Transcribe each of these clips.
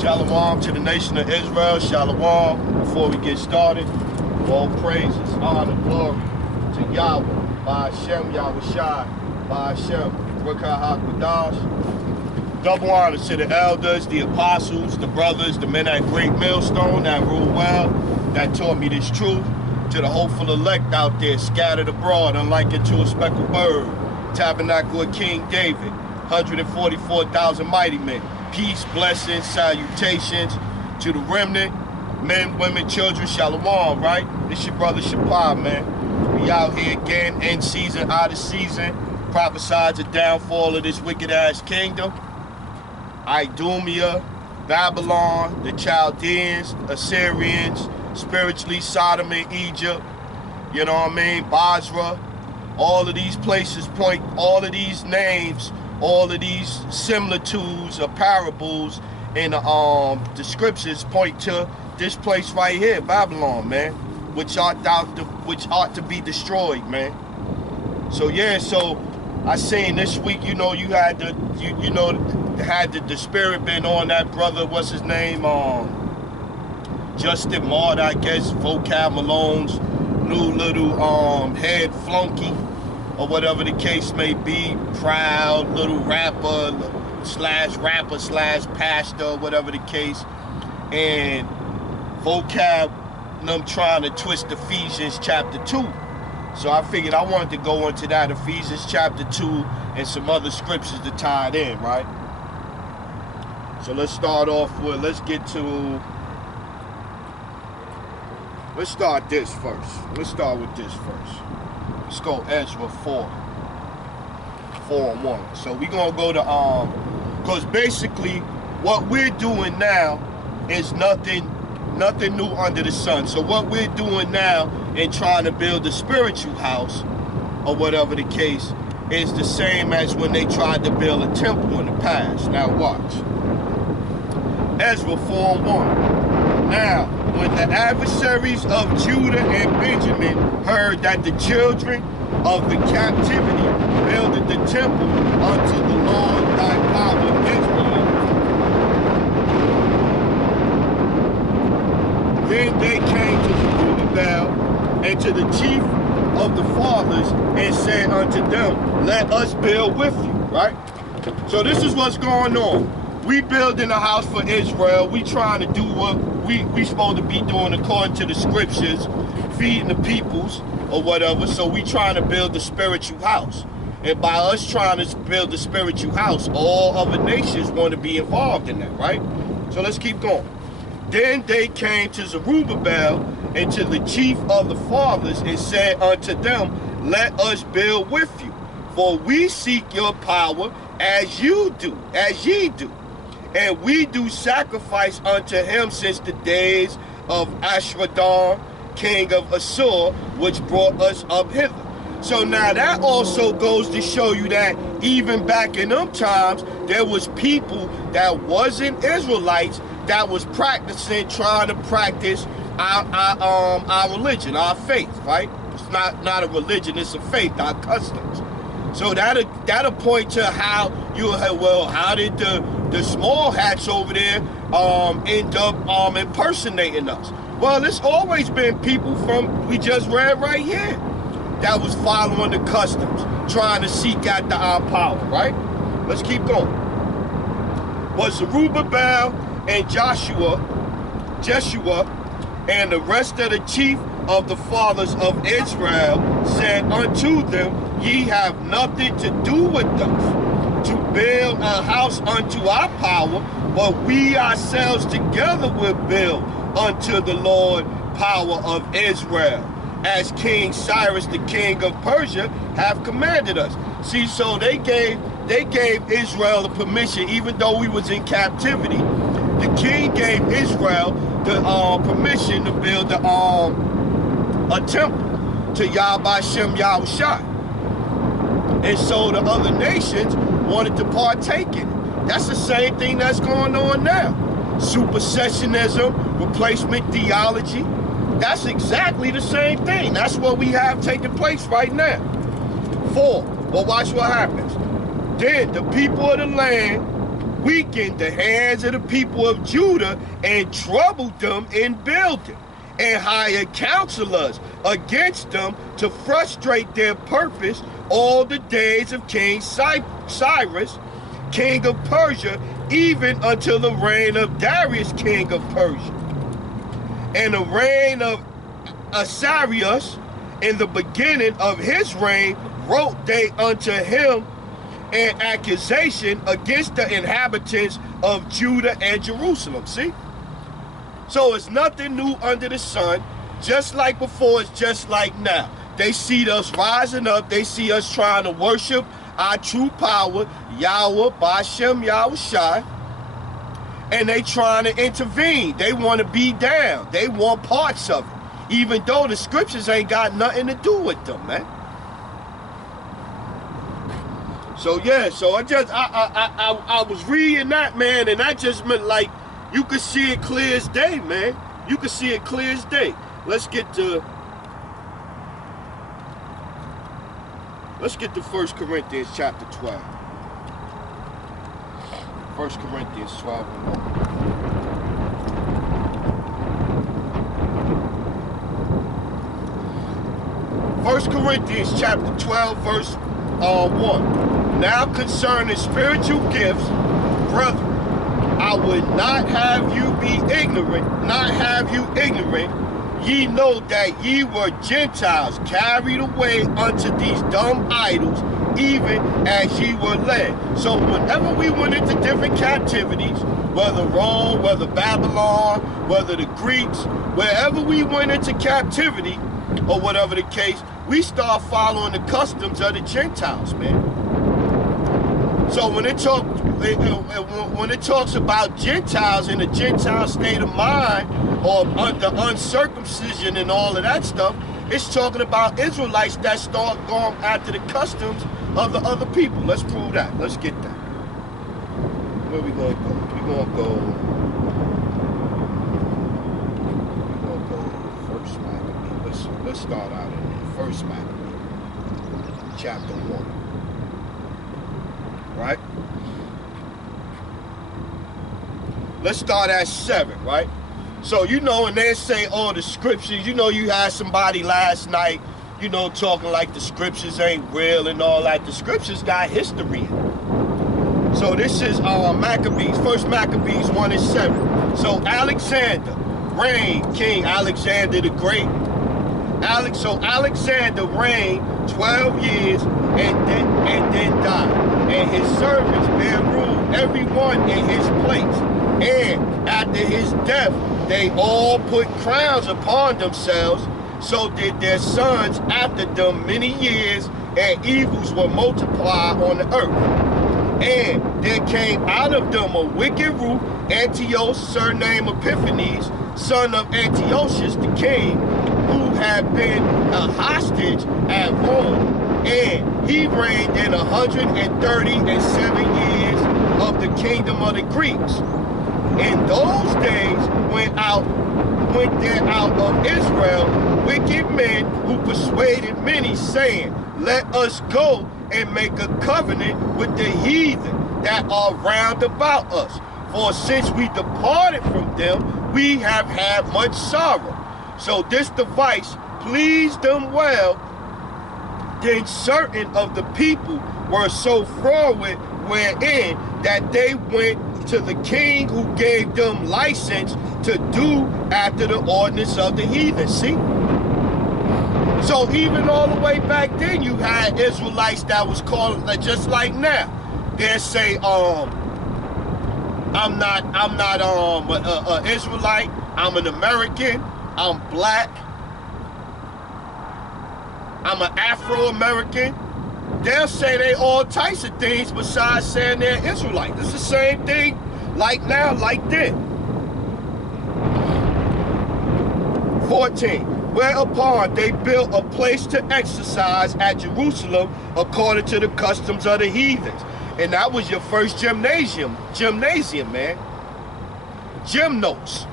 Shalom to the nation of Israel. Shalom. Before we get started, all praises, honor, glory to Yahweh, by Hashem, Yahweh Shai, by Hashem, Rakah HaKadosh. Double honor to the elders, the apostles, the brothers, the men at Great Millstone that rule well, that taught me this truth. To the hopeful elect out there scattered abroad, unlike into a speckled bird. Tabernacle of King David, 144,000 mighty men. Peace, blessings, salutations to the remnant, men, women, children, shalom, right? This your brother Shapar, man. We out here again, in season, out of season, prophesied the downfall of this wicked-ass kingdom. Idumea, Babylon, the Chaldeans, Assyrians, spiritually Sodom and Egypt, you know what I mean, Basra. All of these places point, all of these names, all of these similitudes or parables in the scriptures point to this place right here, Babylon, man, which ought to be destroyed, man. So yeah, so I seen this week, you know, you had the had the spirit been on that brother, what's his name, Justin Mart, I guess, Vocab Malone's new little head flunky, or whatever the case may be, proud little rapper slash pastor, whatever the case, and Vocab them trying to twist Ephesians chapter 2. So I figured I wanted to go into that, Ephesians chapter 2, and some other scriptures to tie it in, right? So let's start off with, let's start this first. Let's start with this first. Let's go Ezra 4:1. So we're gonna go to because basically what we're doing now is nothing new under the sun. So what we're doing now in trying to build a spiritual house, or whatever the case, is the same as when they tried to build a temple in the past. Now watch. Ezra 4:1. Now, when the adversaries of Judah and Benjamin heard that the children of the captivity builded the temple unto the Lord thy power Israel, then they came to Zerubbabel and to the chief of the fathers and said unto them, let us build with you, right? So this is what's going on. We building a house for Israel. We trying to do what we supposed to be doing according to the scriptures, feeding the peoples or whatever. So we trying to build the spiritual house. And by us trying to build the spiritual house, all other nations want to be involved in that, right? So let's keep going. Then they came to Zerubbabel and to the chief of the fathers and said unto them, let us build with you, for we seek your power as ye do. And we do sacrifice unto him since the days of Ashradon, king of Assur, which brought us up hither. So now that also goes to show you that even back in them times, there was people that wasn't Israelites that was trying to practice our religion, our faith, right? It's not a religion, it's a faith, our customs. So that'll point to how how did the small hats over there end up impersonating us? Well, it's always been people from, we just read right here, that was following the customs, trying to seek after our power, right? Let's keep going. Was Zerubbabel and Jeshua, and the rest of the chief of the fathers of Israel said unto them, ye have nothing to do with us to build a house unto our power, but we ourselves together will build unto the Lord power of Israel, as King Cyrus, the king of Persia, have commanded us. See, so they gave Israel the permission, even though we was in captivity. The king gave Israel the permission to build a temple to Yahweh Shem Yahushua. And so the other nations wanted to partake in it. That's the same thing that's going on now. Supersessionism, replacement theology, that's exactly the same thing. That's what we have taking place right now. 4, but watch what happens. Then the people of the land weakened the hands of the people of Judah and troubled them in building, and hired counselors against them to frustrate their purpose all the days of King Cyrus, king of Persia, even until the reign of Darius, king of Persia. And the reign of Asarius, in the beginning of his reign, wrote they unto him an accusation against the inhabitants of Judah and Jerusalem. See? So it's nothing new under the sun. Just like before, it's just like now. They see us rising up. They see us trying to worship our true power, Yahweh, Bashem, Yahushai. And they trying to intervene. They want to be down. They want parts of it. Even though the scriptures ain't got nothing to do with them, man. So yeah, so I was reading that, man, and that just meant like you could see it clear as day, man. You could see it clear as day. Let's get to 1 Corinthians chapter 12. 1 Corinthians 12 and 1. 1 Corinthians chapter 12, verse 1. Now concerning spiritual gifts, brethren, I would not have you ignorant, ye know that ye were Gentiles, carried away unto these dumb idols, even as ye were led. So whenever we went into different captivities, whether Rome, whether Babylon, whether the Greeks, wherever we went into captivity, or whatever the case, we start following the customs of the Gentiles, man. So when it talks about Gentiles in a Gentile state of mind, or the uncircumcision and all of that stuff, it's talking about Israelites that start going after the customs of the other people. Let's prove that. Let's get that. Where we gonna go? We're gonna go First Maccabee. Let's start out in First Maccabee, chapter 1. Right? Let's start at 7, right? So, you know, and they say, oh, the scriptures, you know, you had somebody last night, you know, talking like the scriptures ain't real and all that. The scriptures got history. So this is Maccabees, First Maccabees 1 and 7. So Alexander reigned, King Alexander the Great. So Alexander reigned 12 years and then died. And his servants bare rule, every one in his place. And after his death, they all put crowns upon themselves. So did their sons after them many years, and evils were multiplied on the earth. And there came out of them a wicked root, Antiochus, surnamed Epiphanes, son of Antiochus the king, who had been a hostage at Rome. And he reigned in 137 years of the kingdom of the Greeks. In those days went there out of Israel wicked men who persuaded many, saying, let us go and make a covenant with the heathen that are round about us. For since we departed from them, we have had much sorrow. So this device pleased them well. Then certain of the people were so froward wherein that they went to the king, who gave them license to do after the ordinance of the heathen. See? So even all the way back then, you had Israelites that was called just like now. They say, I'm not an Israelite. I'm an American. I'm black. I'm an Afro-American. They'll say they all types of things besides saying they're Israelite. It's the same thing like now, like then. 14. Whereupon they built a place to exercise at Jerusalem according to the customs of the heathens. And that was your first gymnasium, man. Gymnos.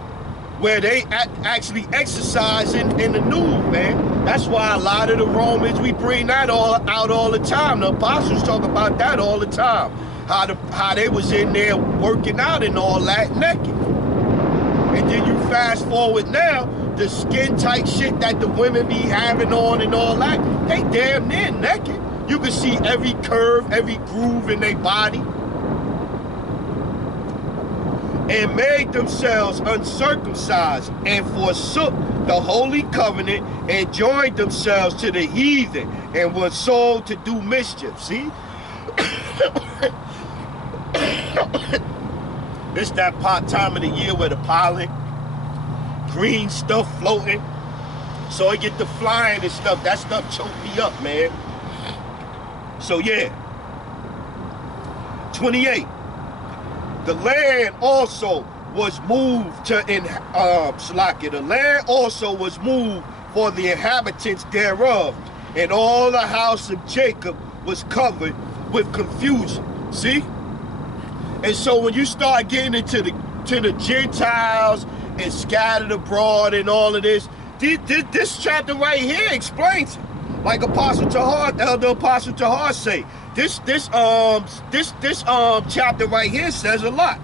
Where they actually exercise in the nude, man. That's why a lot of the Romans, we bring that out all the time. The apostles talk about that all the time. how they was in there working out and all that naked. And then you fast forward now, the skin tight shit that the women be having on and all that, they damn near naked. You can see every curve, every groove in their body. And made themselves uncircumcised and forsook the holy covenant and joined themselves to the heathen and were sold to do mischief. See? It's that time of the year where the pollen, green stuff floating. So it get the flying and stuff. That stuff choke me up, man. So yeah. 28. The land also was moved to Salakia. The land also was moved for the inhabitants thereof, and all the house of Jacob was covered with confusion. See? And so when you start getting into the Gentiles and scattered abroad and all of this, this chapter right here explains it. Like Apostle Tahar, Elder Apostle Tahar say, this chapter right here says a lot.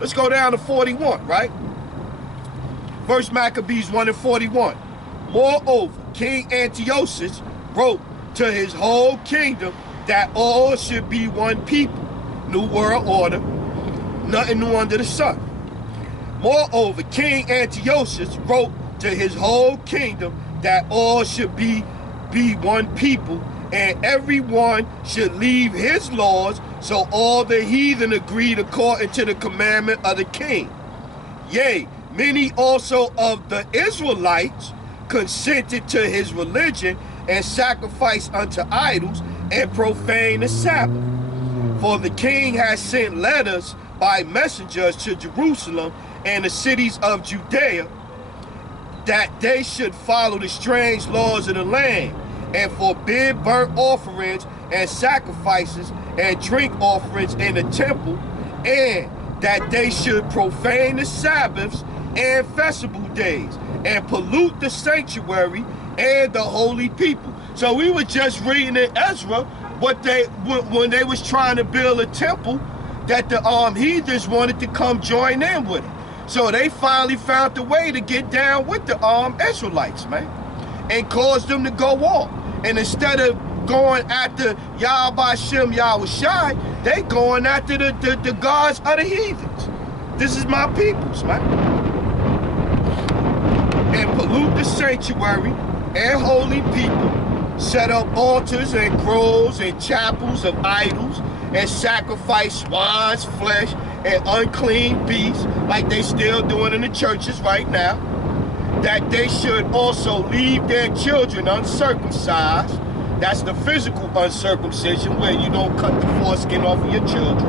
Let's go down to 41, right? First Maccabees 1 and 41. Moreover, King Antiochus wrote to his whole kingdom that all should be one people. New world order, nothing new under the sun. Moreover, King Antiochus wrote to his whole kingdom that all should be one people, and everyone should leave his laws, so all the heathen agreed according to the commandment of the king. Yea, many also of the Israelites consented to his religion and sacrificed unto idols and profaned the Sabbath. For the king has sent letters by messengers to Jerusalem and the cities of Judea that they should follow the strange laws of the land and forbid burnt offerings and sacrifices and drink offerings in the temple, and that they should profane the Sabbaths and festival days and pollute the sanctuary and the holy people. So we were just reading in Ezra when they was trying to build a temple, that the heathens wanted to come join in with it. So they finally found a way to get down with the Israelites, man, and caused them to go off. And instead of going after Yahweh Shem Yahweh Shai, they going after the gods of the heathens. This is my peoples, man. And pollute the sanctuary and holy people, set up altars and groves and chapels of idols, and sacrifice swine's flesh and unclean beasts, like they still doing in the churches right now, that they should also leave their children uncircumcised. That's the physical uncircumcision, where you don't cut the foreskin off of your children,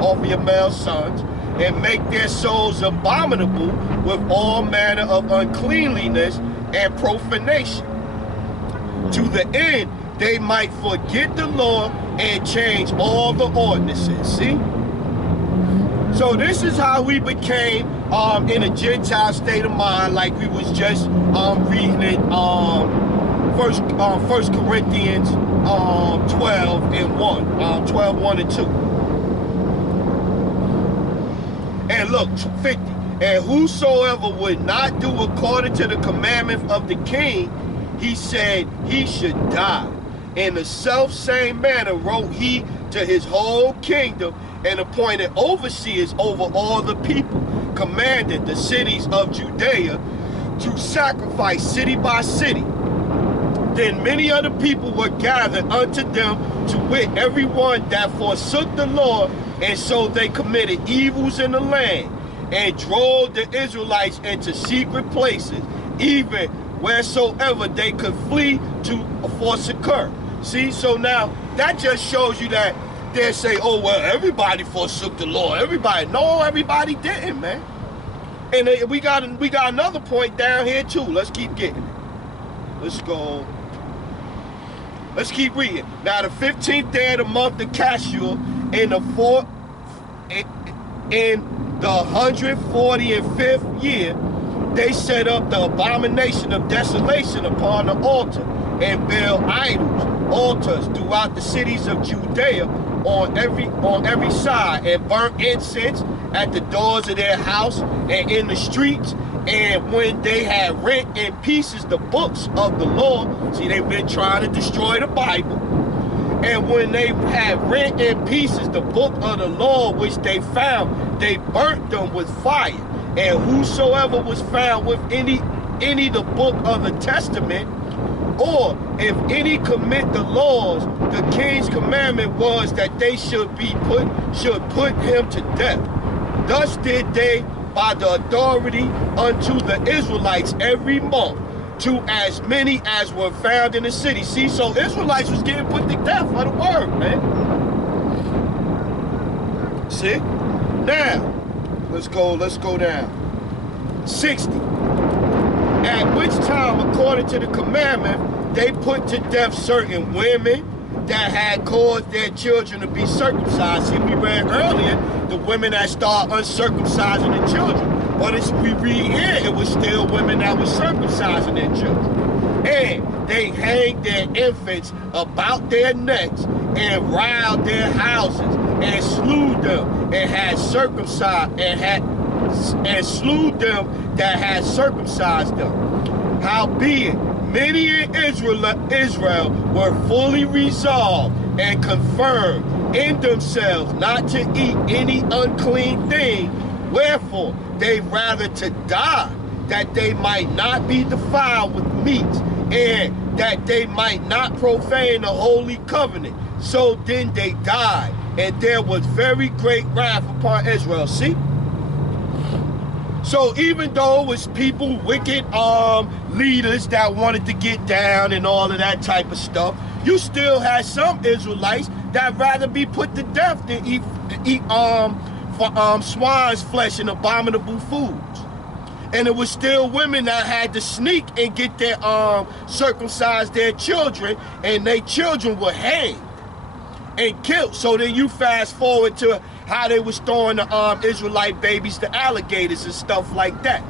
off of your male sons, and make their souls abominable with all manner of uncleanliness and profanation, to the end they might forget the law and change all the ordinances. See? So this is how we became in a Gentile state of mind, like we was just reading it, First Corinthians 12 and 1, 12, 1 and 2. And look, 50. And whosoever would not do according to the commandment of the king, he said he should die. In the self-same manner wrote he to his whole kingdom, and appointed overseers over all the people, commanded the cities of Judea to sacrifice city by city. Then many other people were gathered unto them, to wit, everyone that forsook the Lord, and so they committed evils in the land, and drove the Israelites into secret places, even wheresoever they could flee to for succor. See, so now that just shows you that they say, oh, well, everybody forsook the Lord. Everybody. No, everybody didn't, man. And we got another point down here, too. Let's keep getting it. Let's go. Let's keep reading. Now, the 15th day of the month of Cashur, in the 145th year, they set up the abomination of desolation upon the altar and built idols altars throughout the cities of Judea on every side, and burnt incense at the doors of their house and in the streets. And when they had rent in pieces the books of the law, see, they've been trying to destroy the Bible. And when they had rent in pieces the book of the law which they found, they burnt them with fire. And whosoever was found with any the book of the testament, or if any commit the laws, the king's commandment was that they should put him to death. Thus did they by the authority unto the Israelites every month, to as many as were found in the city. See, so Israelites was getting put to death for the word, man. See? Now, let's go down. 60. At which time, according to the commandment, they put to death certain women that had caused their children to be circumcised. See, we read earlier, the women that start uncircumcising the children. But as we read here, it was still women that were circumcising their children. And they hanged their infants about their necks and riled their houses and slew them and had circumcised and slew them that had circumcised them. Howbeit, many in Israel were fully resolved and confirmed in themselves not to eat any unclean thing, wherefore they rather to die, that they might not be defiled with meat, and that they might not profane the holy covenant. So then they died, and there was very great wrath upon Israel. See? So even though it was people, wicked leaders that wanted to get down and all of that type of stuff, you still had some Israelites that rather be put to death than eat swine's flesh and abominable foods. And it was still women that had to sneak and get their circumcise their children, and their children were hanged and killed. So then you fast forward to how they was throwing the Israelite babies to alligators and stuff like that.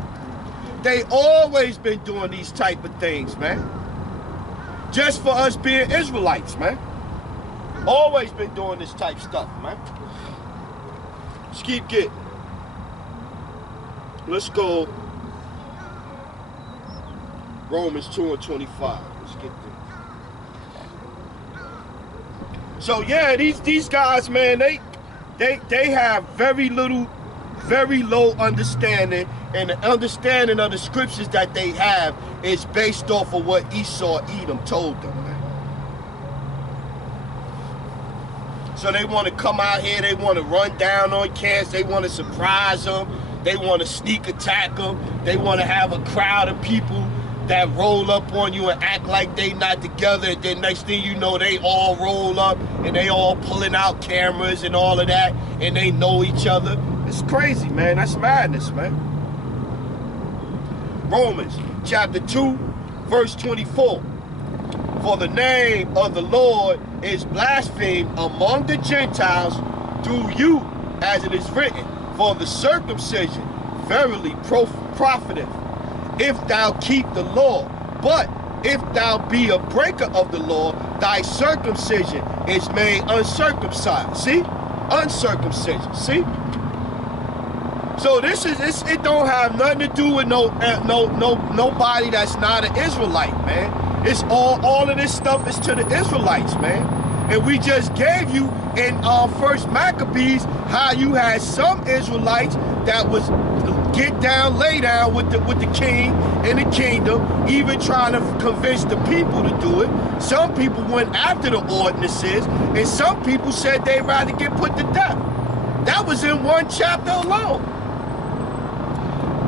They always been doing these type of things, man. Just for us being Israelites, man. Always been doing this type of stuff, man. Let's keep getting. Let's go Romans 2:25. Let's get there. So yeah, these guys, man, they have very low understanding, and the understanding of the scriptures that they have is based off of what Esau Edom told them, man. So they want to come out here, they want to run down on camps, they want to surprise them, they want to sneak attack them, they want to have a crowd of people that roll up on you and act like they not together, and then next thing you know, they all roll up and they all pulling out cameras and all of that, and they know each other. It's crazy, man. That's madness, man. Romans chapter 2, verse 24. For the name of the Lord is blasphemed among the Gentiles through you, as it is written, for the circumcision verily profiteth, if thou keep the law. But if thou be a breaker of the law, thy circumcision is made uncircumcised. See? Uncircumcision. See? So it don't have nothing to do with nobody that's not an Israelite, man. It's all of this stuff is to the Israelites, man. And we just gave you in First Maccabees how you had some Israelites that was lay down with the king and the kingdom, even trying to convince the people to do it. Some people went after the ordinances, and some people said they'd rather get put to death. That was in one chapter alone.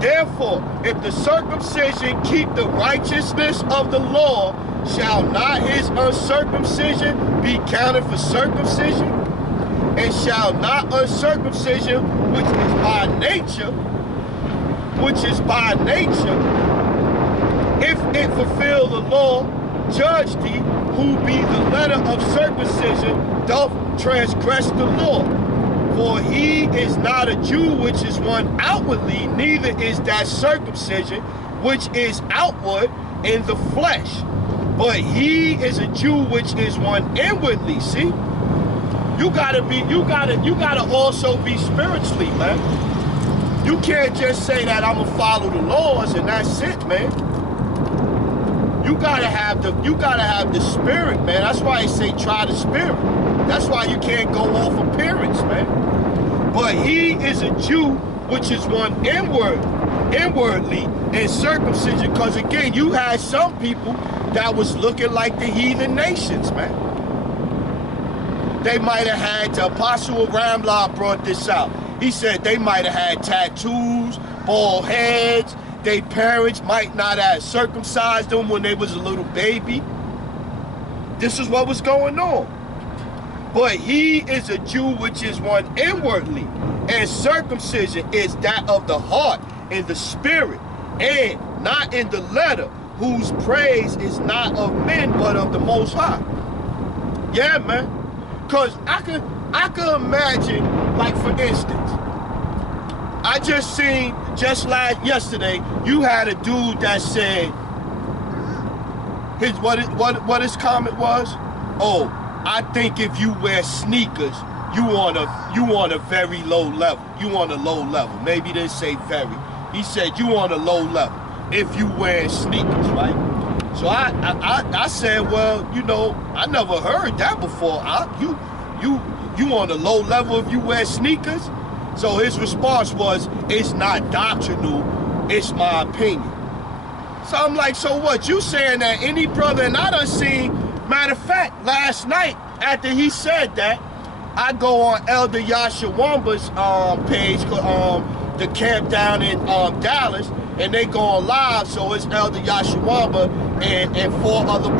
Therefore, if the circumcision keep the righteousness of the law, shall not his uncircumcision be counted for circumcision? And shall not uncircumcision, which is by nature, if it fulfill the law, judge thee, who be the letter of circumcision, doth transgress the law. For he is not a Jew which is one outwardly, neither is that circumcision which is outward in the flesh, But he is a Jew which is one inwardly. See? You gotta also be spiritually, man. You can't just say that I'm gonna follow the laws and that's it, man. You gotta have the spirit, man. That's why I say try the spirit. That's why you can't go off appearance, man. But he is a Jew which is one inwardly, and circumcision, because again, you had some people that was looking like the heathen nations, man. They might have had, the Apostle of Ramlah brought this out. He said they might have had tattoos, bald heads. Their parents might not have circumcised them when they was a little baby. This is what was going on. But he is a Jew which is one inwardly, and circumcision is that of the heart in the spirit, and not in the letter, whose praise is not of men but of the Most High. Yeah, man. Cause I could imagine, like for instance, I just seen yesterday, you had a dude that said what his comment was? Oh, I think if you wear sneakers, you on a very low level. You on a low level. Maybe they say very. He said you on a low level if you wear sneakers, right? So I said, well, you know, I never heard that before. You on a low level if you wear sneakers? So his response was, it's not doctrinal, it's my opinion. So I'm like, so what? You saying that any brother, and I done seen, matter of fact, last night after he said that, I go on Elder Yashawamba's page, the camp down in Dallas, and they go on live. So it's Elder Yashawamba and four other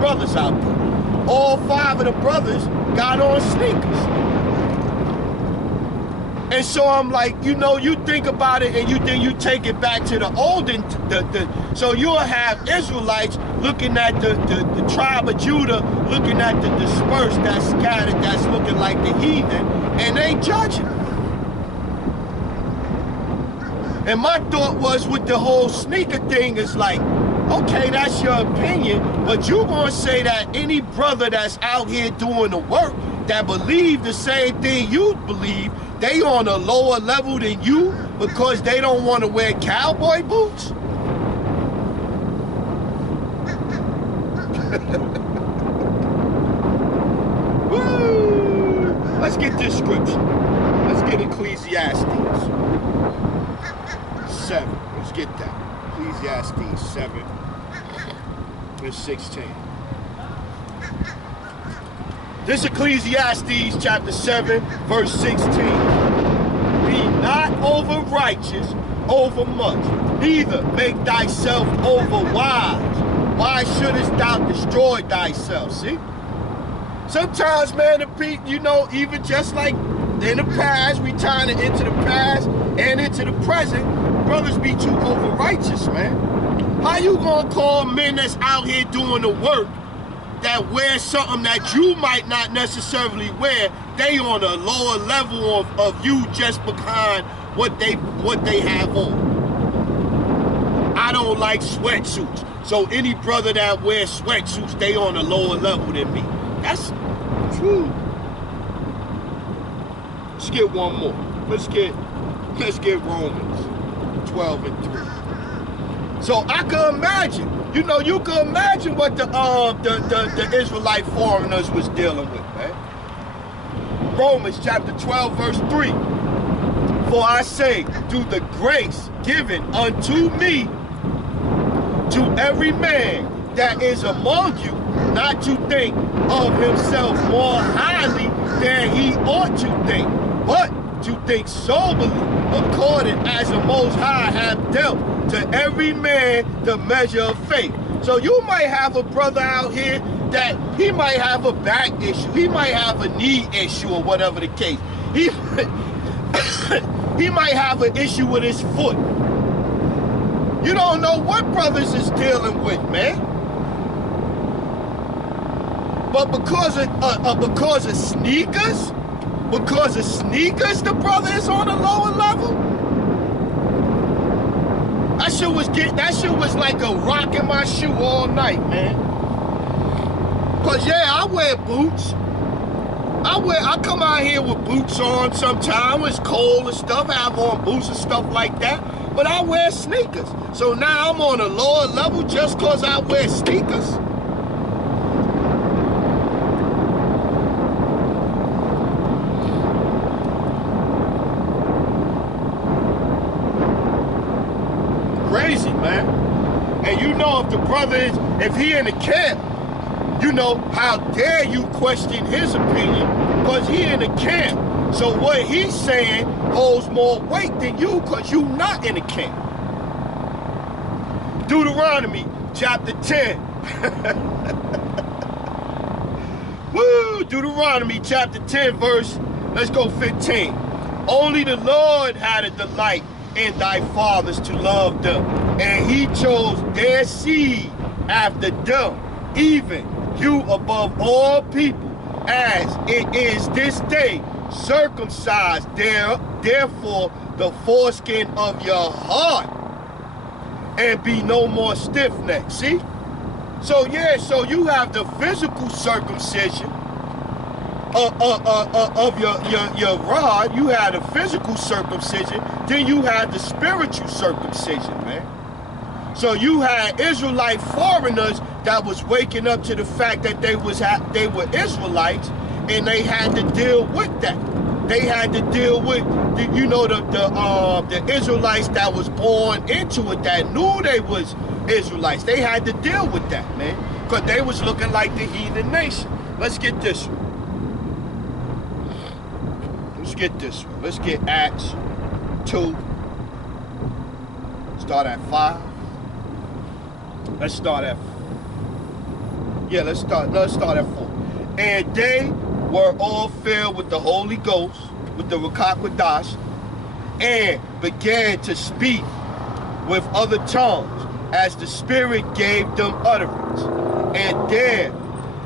brothers out there. All 5 of the brothers got on sneakers. And so I'm like, you know, you think about it and you take it back to the olden, so you'll have Israelites looking at the tribe of Judah, looking at the dispersed, that's scattered, that's looking like the heathen, and they judging. And my thought was with the whole sneaker thing is like, okay, that's your opinion, but you gonna say that any brother that's out here doing the work that believe the same thing you believe, they on a lower level than you because they don't want to wear cowboy boots? Woo! Let's get this scripture. Let's get Ecclesiastes 7. Let's get that. Ecclesiastes 7, verse 16. This Ecclesiastes chapter 7, verse 16. Be not over righteous over much, neither make thyself over wise. Why shouldest thou destroy thyself? See? Sometimes, man, you know, even just like in the past, we turn it into the past and into the present, brothers be too over righteous, man. How you gonna call men that's out here doing the work that wear something that you might not necessarily wear, they on a lower level of you just behind what they have on? I don't like sweatsuits, so any brother that wears sweatsuits, they on a lower level than me. That's true. Let's get one more. Let's get Romans 12 and 3. So I can imagine. You know, you can imagine what the Israelite foreigners was dealing with, man. Romans chapter 12, verse 3. For I say, through the grace given unto me, to every man that is among you, not to think of himself more highly than he ought to think, but to think soberly, according as the Most High hath dealt to every man the measure of faith. So you might have a brother out here that he might have a back issue, he might have a knee issue or whatever the case. He might have an issue with his foot. You don't know what brothers is dealing with, man. But because of sneakers, the brother is on a lower level. That that shit was like a rock in my shoe all night, man. Cause yeah, I wear boots. I come out here with boots on sometimes. It's cold and stuff. I have on boots and stuff like that. But I wear sneakers. So now I'm on a lower level just cause I wear sneakers. Crazy, man. And you know, if the brother is, if he in the camp, you know, how dare you question his opinion, because he in the camp. So what he's saying holds more weight than you, because you not in the camp. Deuteronomy chapter 10. Woo! Deuteronomy chapter 10 verse, let's go 15. Only the Lord had a delight in thy fathers to love them, and he chose their seed after them, even you above all people, as it is this day. Circumcise therefore the foreskin of your heart, and be no more stiff-necked. See? So yeah, so you have the physical circumcision of your rod. You had a physical circumcision, then you had the spiritual circumcision, man. So you had Israelite foreigners that was waking up to the fact that they were Israelites, and they had to deal with that. They had to deal with the Israelites that was born into it, that knew they was Israelites. They had to deal with that, man, because they was looking like the heathen nation. Let's get this one. Let's get this one. Let's get Acts 2. Start at 5. Let's start at 4. And they were all filled with the Holy Ghost, with the Ruach HaKodesh, and began to speak with other tongues as the Spirit gave them utterance. And there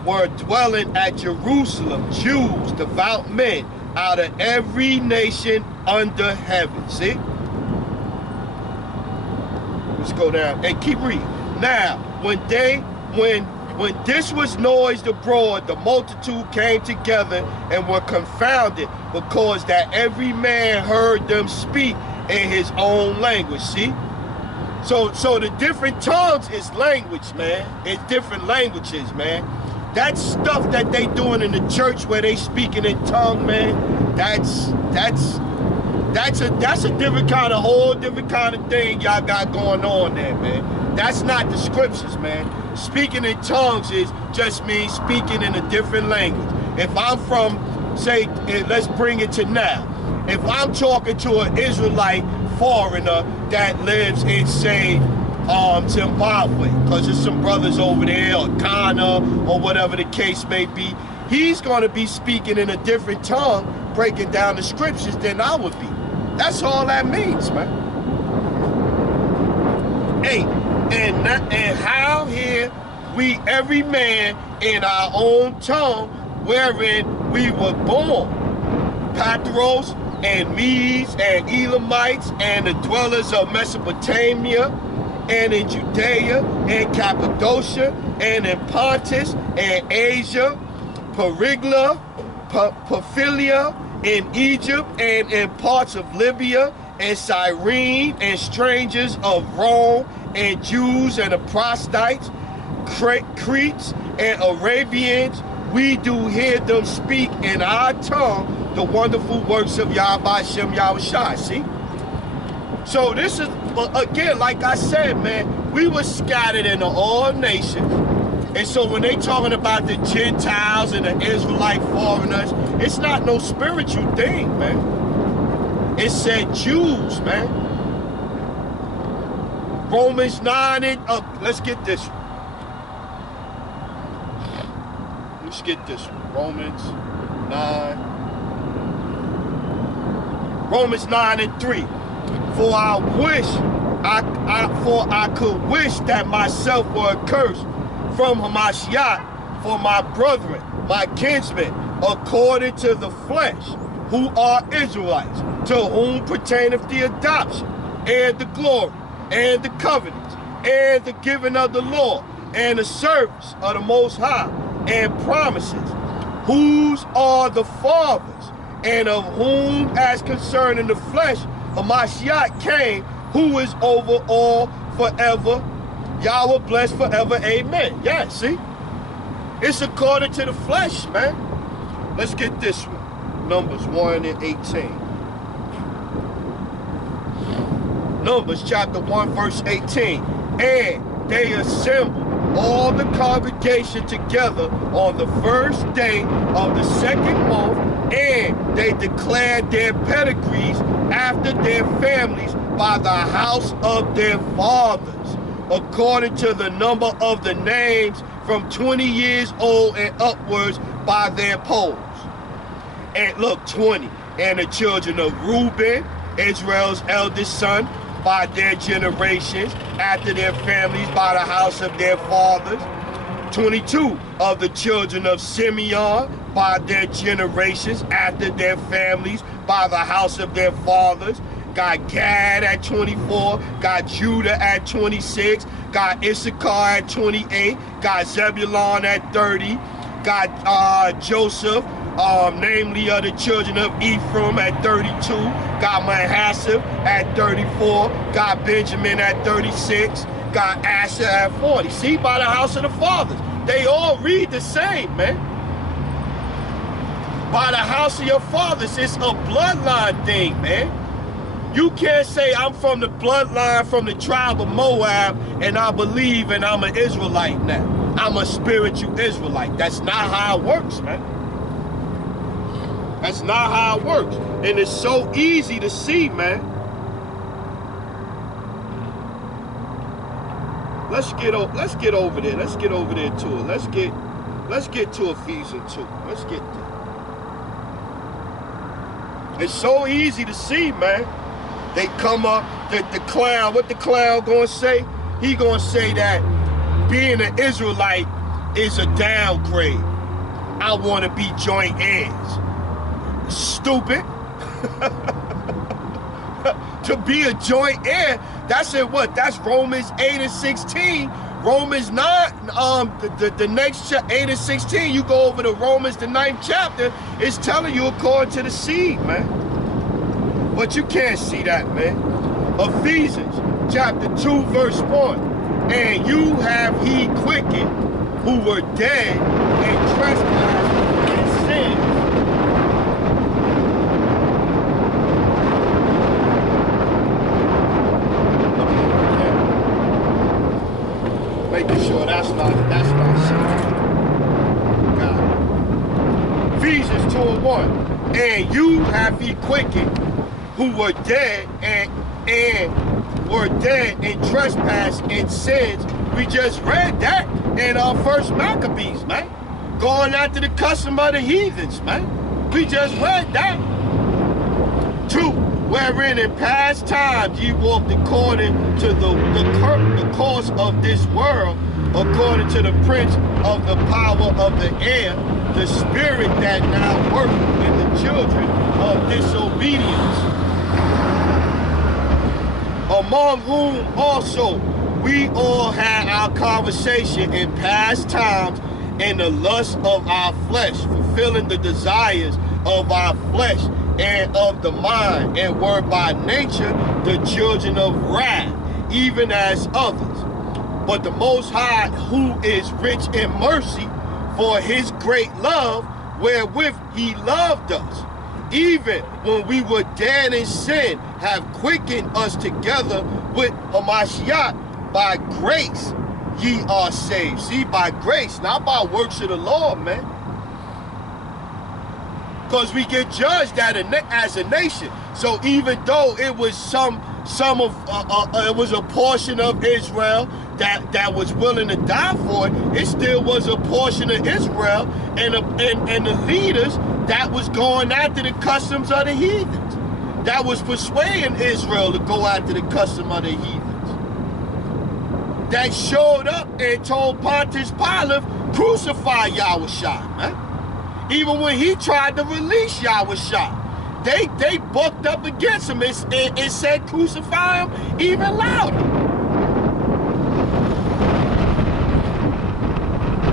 were dwelling at Jerusalem Jews, devout men, out of every nation under heaven. See? Let's go down and keep reading. Now, when this was noised abroad, the multitude came together and were confounded, because that every man heard them speak in his own language. See? So the different tongues is language, man. It's different languages, man. That stuff that they doing in the church where they speaking in tongue, man, that's a different kind of whole different kind of thing y'all got going on there, man. That's not the scriptures, man. Speaking in tongues is just means speaking in a different language. If I'm from, say, let's bring it to now. If I'm talking to an Israelite foreigner that lives in, say, Zimbabwe, because there's some brothers over there, or Ghana, or whatever the case may be, he's going to be speaking in a different tongue, breaking down the scriptures than I would be. That's all that means, man. Hey, and how here we every man in our own tongue wherein we were born, Pathros and Medes and Elamites and the dwellers of Mesopotamia and in Judea and Cappadocia and in Pontus and Asia, Perigla, Pamphylia, in Egypt and in parts of Libya and Cyrene, and strangers of Rome and Jews and the proselytes, Cretes and Arabians, we do hear them speak in our tongue the wonderful works of Yahweh Shem Yahushua. See? So this is, again, like I said, man, we were scattered into all nations. And so when they talking about the Gentiles and the Israelite foreigners, it's not no spiritual thing, man. It said Jews, man. Romans 9 and let's get this one. Let's get this one. Romans 9 and 3. For I could wish that myself were accursed from Hamashiach for my brethren, my kinsmen, according to the flesh, who are Israelites, to whom pertaineth the adoption and the glory and the covenants, and the giving of the law, and the service of the Most High, and promises, whose are the fathers, and of whom, as concerning the flesh, Hamashiach came, who is over all forever. Yahweh bless forever, amen. Yeah, see? It's according to the flesh, man. Let's get this one. Numbers 1 and 18. Numbers chapter 1 verse 18. And they assembled all the congregation together on the first day of the second month, and they declared their pedigrees after their families by the house of their fathers, according to the number of the names from 20 years old and upwards by their polls. And look, 20. And the children of Reuben, Israel's eldest son, by their generations, after their families, by the house of their fathers. 22 of the children of Simeon, by their generations, after their families, by the house of their fathers. Got Gad at 24, got Judah at 26, got Issachar at 28, got Zebulon at 30, got Joseph, namely of the children of Ephraim at 32, got Manasseh at 34, got Benjamin at 36, got Asher at 40. See, by the house of the fathers. They all read the same, man. By the house of your fathers, it's a bloodline thing, man. You can't say I'm from the bloodline from the tribe of Moab and I believe and I'm an Israelite now. I'm a spiritual Israelite. That's not how it works, man. That's not how it works. And it's so easy to see, man. Let's get over there. Let's get over there to it. Let's get to Ephesians 2. Let's get there. It's so easy to see, man. They come up, the clown, what the clown gonna say? He gonna say that being an Israelite is a downgrade. I wanna be joint heirs. Stupid. To be a joint heir, that's in what? That's Romans 8 and 16. Romans 9, the next 8 and 16, you go over to Romans, the 9th chapter, it's telling you according to the seed, man. But you can't see that, man. Ephesians chapter 2, verse 1. And you have he quickened who were dead and trespassed and sins. Making sure that's not shit. God. Ephesians 2 and 1. And you have he quickened who were dead and were dead in trespass and sins. We just read that in our first Maccabees, man. Going after the custom of the heathens, man. We just read that. 2, wherein in past times ye walked according to the course of this world, according to the prince of the power of the air, the spirit that now worketh in the children of disobedience, among whom also we all had our conversation in past times in the lust of our flesh, fulfilling the desires of our flesh and of the mind, and were by nature the children of wrath, even as others. But the Most High, who is rich in mercy, for his great love, wherewith he loved us, even when we were dead in sin, have quickened us together with Hamashiach. By grace ye are saved. See, by grace, not by works of the law, man. Because we get judged as a nation. So even though it was it was a portion of Israel that was willing to die for it, it still was a portion of Israel and the leaders that was going after the customs of the heathens, that was persuading Israel to go after the custom of the heathens, that showed up and told Pontius Pilate, crucify Yahushua, man. Even when he tried to release Yahushua, they bucked up against him and said crucify him even louder.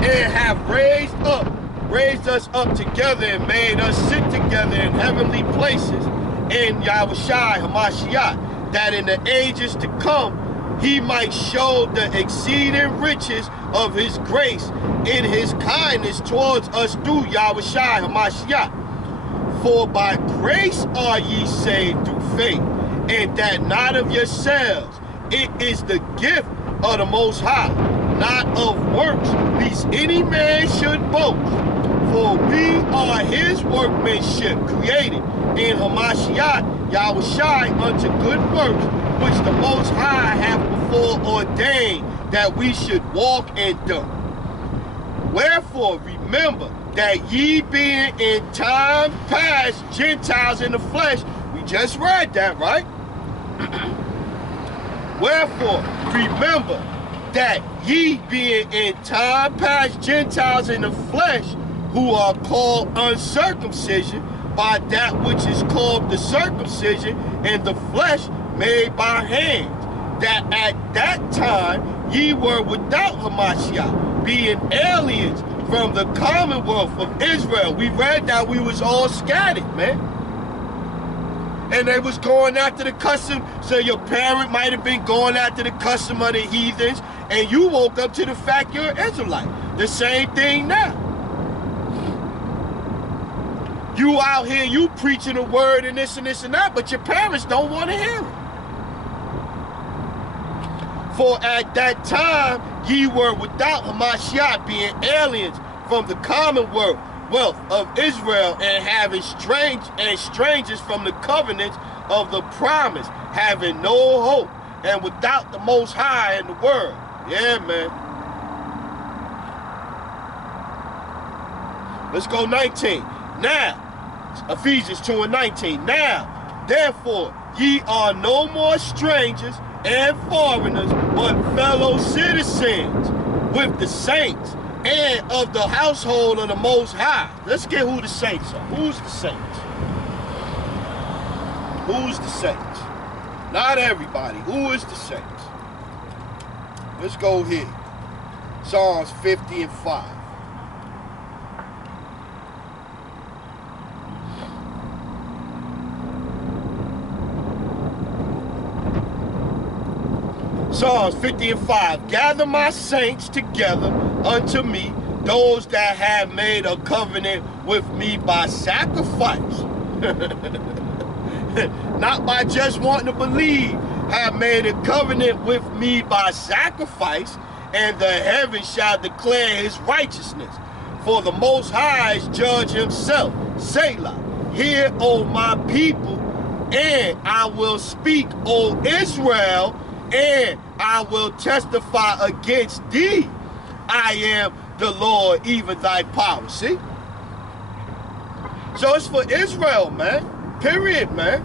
and have raised us up together and made us sit together in heavenly places in Yahushua HaMashiach, that in the ages to come he might show the exceeding riches of his grace in his kindness towards us through Yahushua HaMashiach. For by grace are ye saved through faith, and that not of yourselves. It is the gift of the Most High, not of works, lest any man should boast. For we are his workmanship, created in Hamashiach, Yahushua, unto good works, which the Most High hath before ordained that we should walk in them. Wherefore remember that ye being in time past Gentiles in the flesh, we just read that, right? Wherefore remember that ye being in time past Gentiles in the flesh, who are called uncircumcision by that which is called the circumcision in the flesh made by hands, that at that time ye were without Hamashiach, being aliens from the commonwealth of Israel. We read that we was all scattered, man. And they was going after the custom, so your parent might have been going after the custom of the heathens, and you woke up to the fact you're an Israelite. The same thing now. You out here, you preaching the word and this and this and that, but your parents don't want to hear it. For at that time ye were without Hamashiach, being aliens from the commonwealth of Israel, and having strangers from the covenants of the promise, having no hope, and without the Most High in the world. Yeah, man. Let's go 19. Now, Ephesians 2 and 19. Now, therefore, ye are no more strangers and foreigners, but fellow citizens with the saints and of the household of the Most High. Let's get who the saints are. Who's the saints? Who's the saints? Not everybody. Who is the saints? Let's go here. Psalms 50 and 5. Psalms 50 and 5. Gather my saints together unto me, those that have made a covenant with me by sacrifice. Not by just wanting to believe, have made a covenant with me by sacrifice, and the heavens shall declare his righteousness. For the Most High is judge himself. Selah. Hear, O my people, and I will speak, O Israel, and I will testify against thee. I am the Lord, even thy power. See? So it's for Israel, man. Period, man.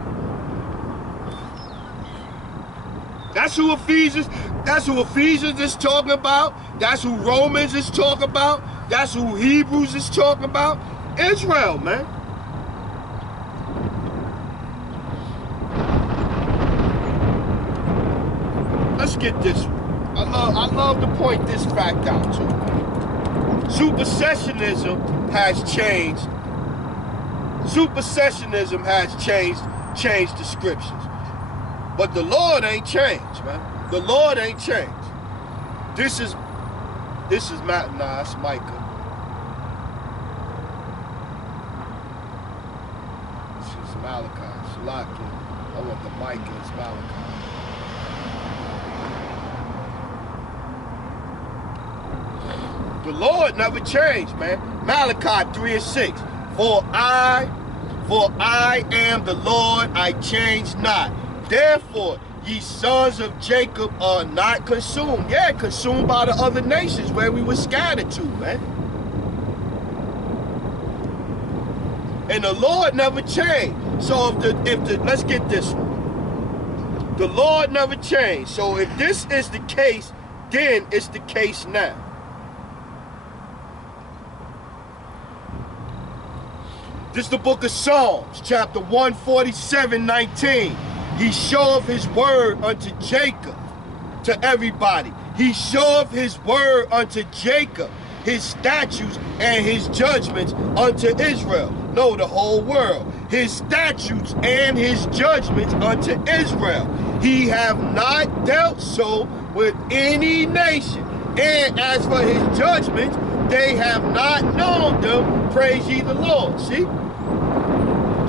That's who Ephesians is talking about. That's who Romans is talking about. That's who Hebrews is talking about. Israel, man. Let's get this one. I love to point this fact out too. Supersessionism has changed. Supersessionism has changed the scriptures. But the Lord ain't changed, man. The Lord ain't changed. This is Micah. This is Malachi. Shalaki. I want the Micah. It's Malachi. The Lord never changed, man. Malachi 3 and 6. For I am the Lord, I change not. Therefore, ye sons of Jacob are not consumed. Yeah, consumed by the other nations where we were scattered to, man. And the Lord never changed. So let's get this one. The Lord never changed. So if this is the case, then it's the case now. This is the book of Psalms, chapter 147, 19. He showeth his word unto Jacob, to everybody. He showeth his word unto Jacob, his statutes and his judgments unto Israel. No, the whole world. His statutes and his judgments unto Israel. He have not dealt so with any nation. And as for his judgments, they have not known them. Praise ye the Lord. See?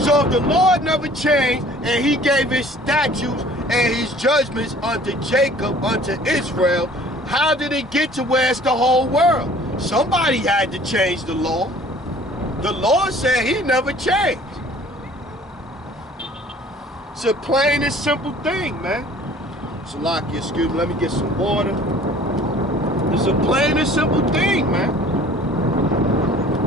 So if the Lord never changed and he gave his statutes and his judgments unto Jacob, unto Israel, how did it get to where it's the whole world? Somebody had to change the law. The Lord said he never changed. It's a plain and simple thing, man. Salaki, excuse me, let me get some water. It's a plain and simple thing, man.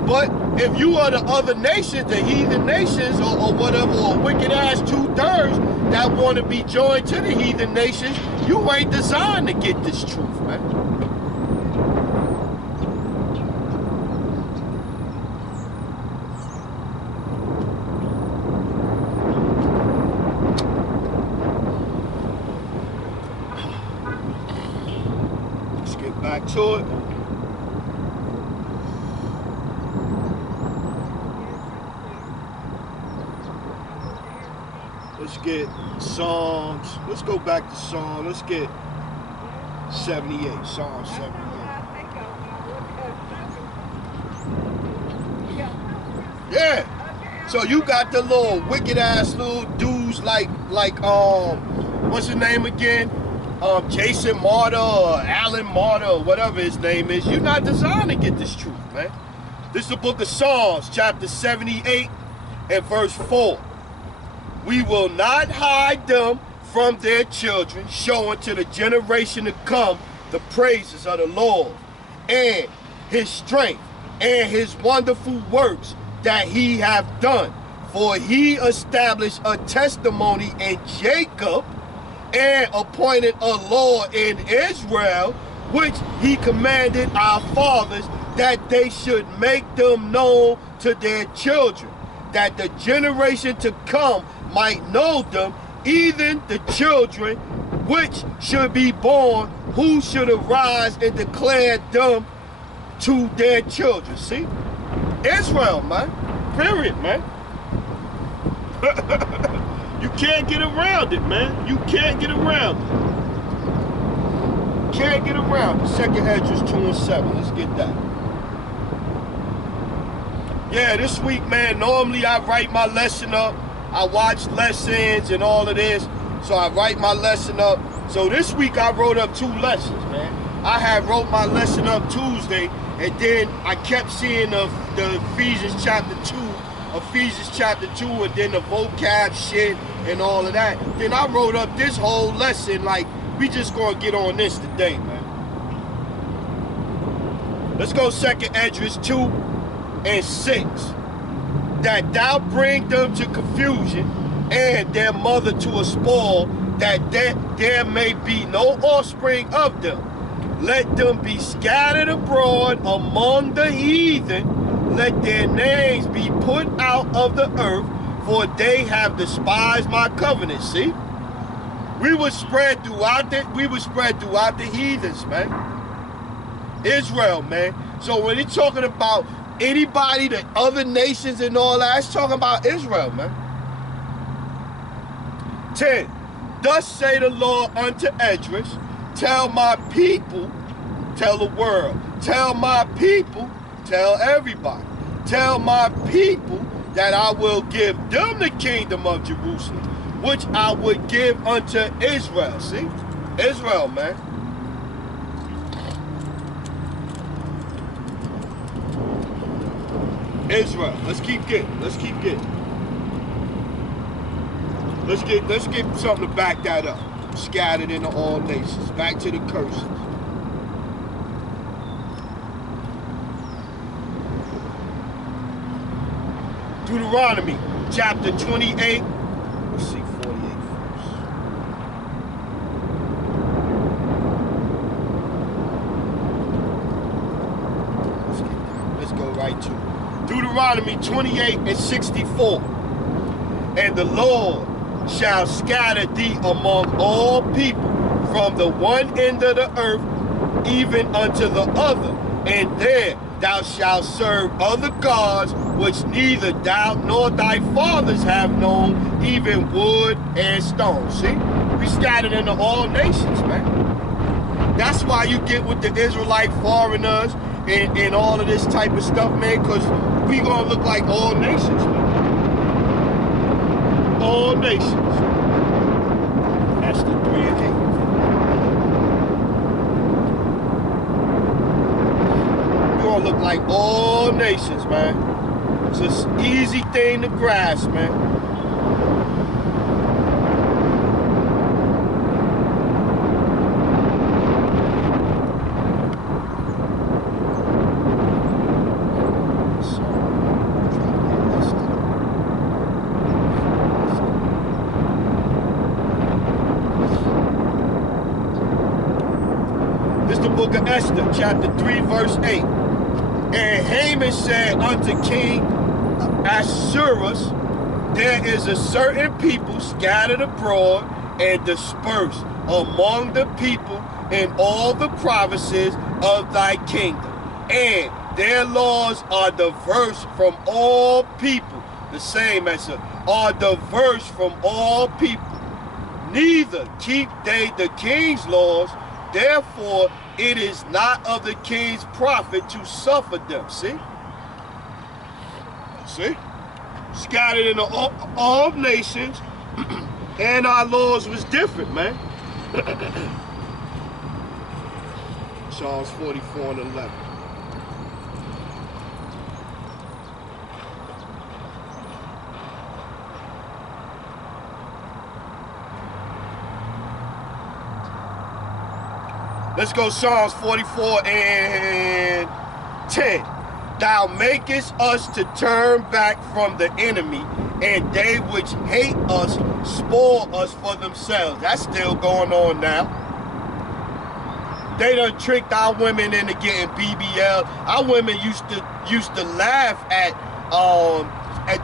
But if you are the other nations, the heathen nations or whatever, or wicked ass 2/3 that want to be joined to the heathen nations, you ain't designed to get this truth, man. Let's get back to it. Let's get Psalms. Let's go back to Psalm. Let's get 78. Psalm 78. Yeah. So you got the little wicked ass little dudes like what's his name again? Jason Martyr or Alan Martyr or whatever his name is. You're not designed to get this truth, man. This is the book of Psalms, chapter 78 and verse 4. We will not hide them from their children, showing to the generation to come the praises of the Lord and his strength and his wonderful works that he hath done. For he established a testimony in Jacob and appointed a law in Israel, which he commanded our fathers that they should make them known to their children, that the generation to come might know them, even the children which should be born, who should arise and declare them to their children. See? Israel, man. Period, man. You can't get around it, man. You can't get around it. Can't get around it. 2nd Esdras 2 and 7. Let's get that. Yeah, this week, man, normally I write my lesson up. I watch lessons and all of this, so I write my lesson up. So this week I wrote up 2 lessons, man. I had wrote my lesson up Tuesday, and then I kept seeing the Ephesians chapter 2, and then the vocab shit and all of that. Then I wrote up this whole lesson like, we just gonna get on this today, man. Let's go 2nd Esdras 2 and 6. That thou bring them to confusion and their mother to a spoil, that there may be no offspring of them. Let them be scattered abroad among the heathen. Let their names be put out of the earth, for they have despised my covenant. See? We were spread throughout the heathens, man. Israel, man. So when he's talking about anybody, the other nations and all that, it's talking about Israel, man. 10. Thus say the Lord unto Esdras, tell my people, tell the world, tell my people, tell everybody, tell my people that I will give them the kingdom of Jerusalem, which I would give unto Israel. See? Israel, man. Israel. Let's keep getting. Let's get something to back that up. Scattered into all nations. Back to the curses. Deuteronomy chapter 28. Let's see, 48 first. Let's get that. Let's go right to it. Deuteronomy 28 and 64. And the Lord shall scatter thee among all people, from the one end of the earth even unto the other, and there thou shalt serve other gods, which neither thou nor thy fathers have known, even wood and stone. See? We scattered into all nations, man. That's why you get with the Israelite foreigners and all of this type of stuff, man, because we gonna look like all nations, man. All nations. That's the 3 and 8. Look like all nations, man. It's an easy thing to grasp, man. This is the book of Esther, chapter 3, verse 8. And Haman said unto King Ahasuerus, there is a certain people scattered abroad and dispersed among the people in all the provinces of thy kingdom, and their laws are diverse from all people. The same as are diverse from all people. Neither keep they the king's laws, therefore it is not of the king's profit to suffer them. See? See? Scattered into all nations, and our laws was different, man. Psalms 44 and 11. Let's go Psalms 44 and 10. Thou makest us to turn back from the enemy, and they which hate us spoil us for themselves. That's still going on now. They done tricked our women into getting BBL. Our women used to laugh at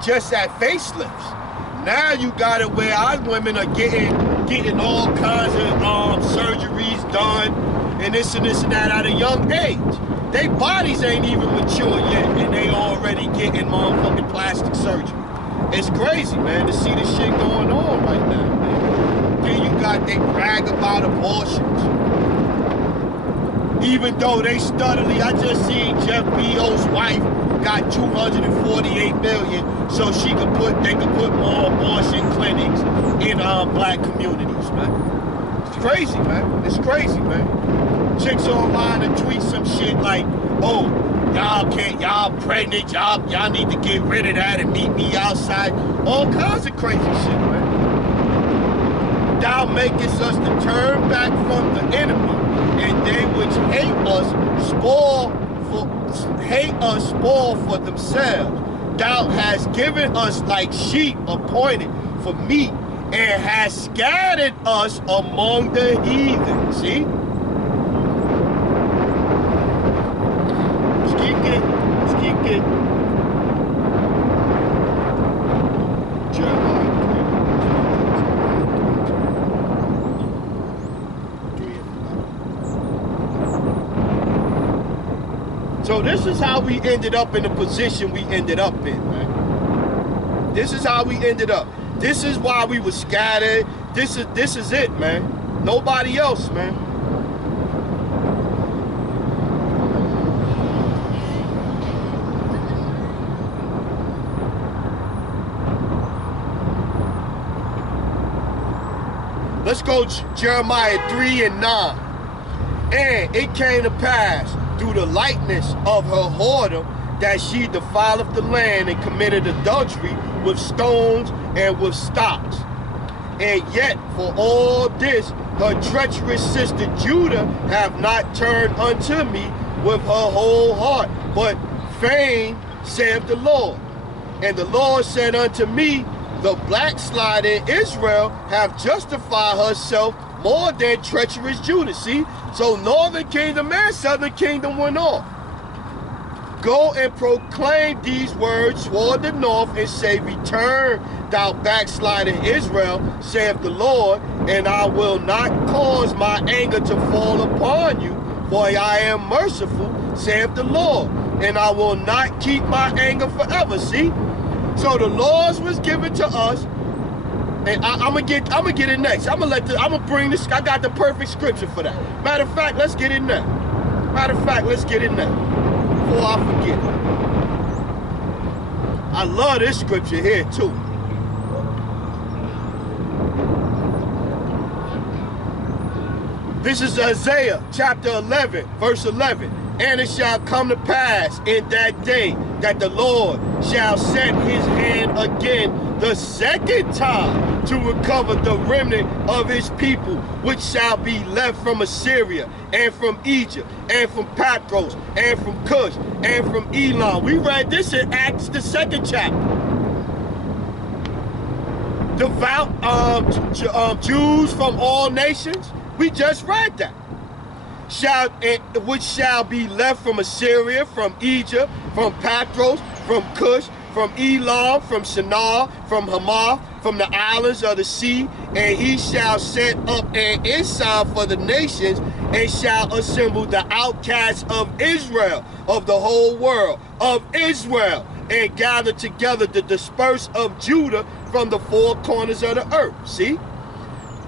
just at facelifts. Now you got it where our women are getting all kinds of surgeries done and this and that at a young age. They bodies ain't even mature yet, and they already getting motherfucking plastic surgery. It's crazy, man, to see this shit going on right now, man. Then you got, they brag about abortions. Even though they steadily, I just seen Jeff Bezos' wife got $248 million so they could put more abortion clinics in black communities, man. It's crazy, man. It's crazy, man. Chicks online and tweet some shit like, oh, y'all pregnant, y'all need to get rid of that and meet me outside. All kinds of crazy shit, man. Thou makest us to turn back from the enemy, and they which hate us spoil for themselves. Thou hast given us like sheep appointed for meat, and hast scattered us among the heathen. See? Let's keep it. Jeremiah 3. So this is how we ended up in the position we ended up in, man. This is how we ended up. This is why we were scattered. This is it, man. Nobody else, man. Let's go Jeremiah 3 and 9. And it came to pass through the lightness of her whoredom that she defileth the land and committed adultery with stones and with stocks. And yet for all this her treacherous sister Judah have not turned unto me with her whole heart, but fain, saith the Lord. And the Lord said unto me, the backslider in Israel have justified herself more than treacherous Judah. See? So northern kingdom and southern kingdom went off. Go and proclaim these words toward the north and say, return thou backsliding Israel, saith the Lord, and I will not cause my anger to fall upon you, for I am merciful, saith the Lord, and I will not keep my anger forever. See? So the laws was given to us, and I'm gonna get it next. I'm gonna bring this. I got the perfect scripture for that. Matter of fact, let's get in there. Let's get in there before I forget. I love this scripture here too. This is Isaiah chapter 11, verse 11. And it shall come to pass in that day that the Lord shall set his hand again the second time to recover the remnant of his people, which shall be left from Assyria, and from Egypt, and from Patros, and from Cush, and from Elam. We read this in Acts, the 2nd chapter. Devout Jews from all nations. We just read that. Which shall be left from Assyria, from Egypt, from Patros, from Cush, from Elam, from Shinar, from Hamath, from the islands of the sea, and he shall set up an ensign for the nations, and shall assemble the outcasts of Israel, of the whole world, of Israel, and gather together the dispersed of Judah from the four corners of the earth. See?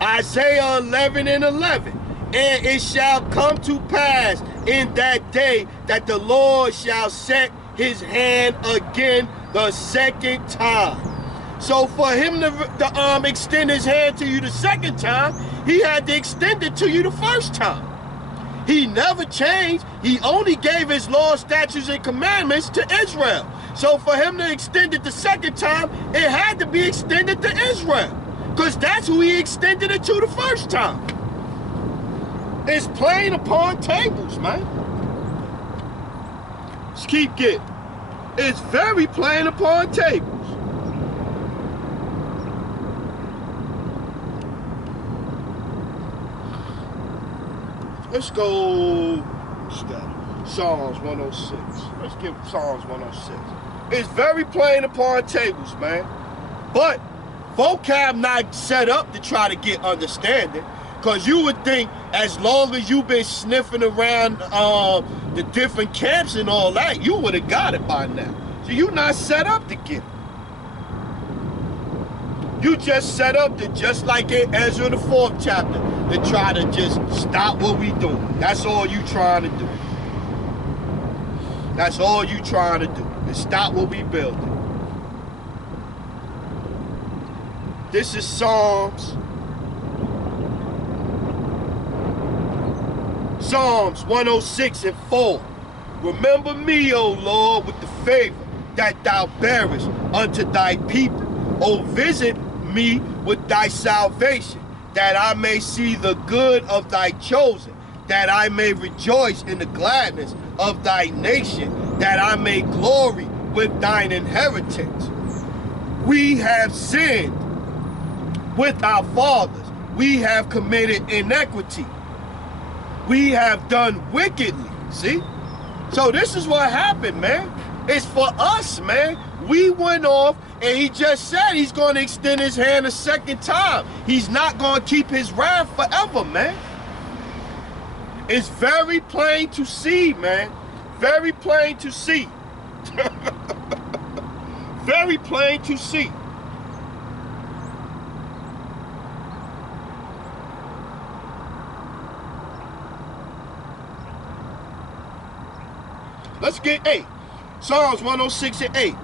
Isaiah 11 and 11. And it shall come to pass in that day that the Lord shall set his hand again the second time. So for him to extend his hand to you the second time, he had to extend it to you the first time. He never changed. He only gave his laws, statutes, and commandments to Israel. So for him to extend it the second time, it had to be extended to Israel, because that's who he extended it to the first time. It's plain upon tables, man. Let's keep getting. It's very plain upon tables. Let's go. Psalms 106. Let's give Psalms 106. It's very plain upon tables, man. But vocab not set up to try to get understanding. Because you would think as long as you've been sniffing around the different camps and all that, you would have got it by now. So you're not set up to get it. You just set up to, just like in Ezra the 4th chapter, to try to just stop what we doing. That's all you trying to do. That's all you trying to do, is stop what we building. This is Psalms 106 and 4. Remember me, O Lord, with the favor that thou bearest unto thy people. O visit me with thy salvation, that I may see the good of thy chosen, that I may rejoice in the gladness of thy nation, that I may glory with thine inheritance. We have sinned with our fathers. We have committed iniquity. We have done wickedly. See? So this is what happened, man. It's for us, man. We went off, and he just said he's going to extend his hand a second time. He's not going to keep his wrath forever, man. It's very plain to see, man. Very plain to see. Very plain to see. Let's get 8. Psalms 106 and 8.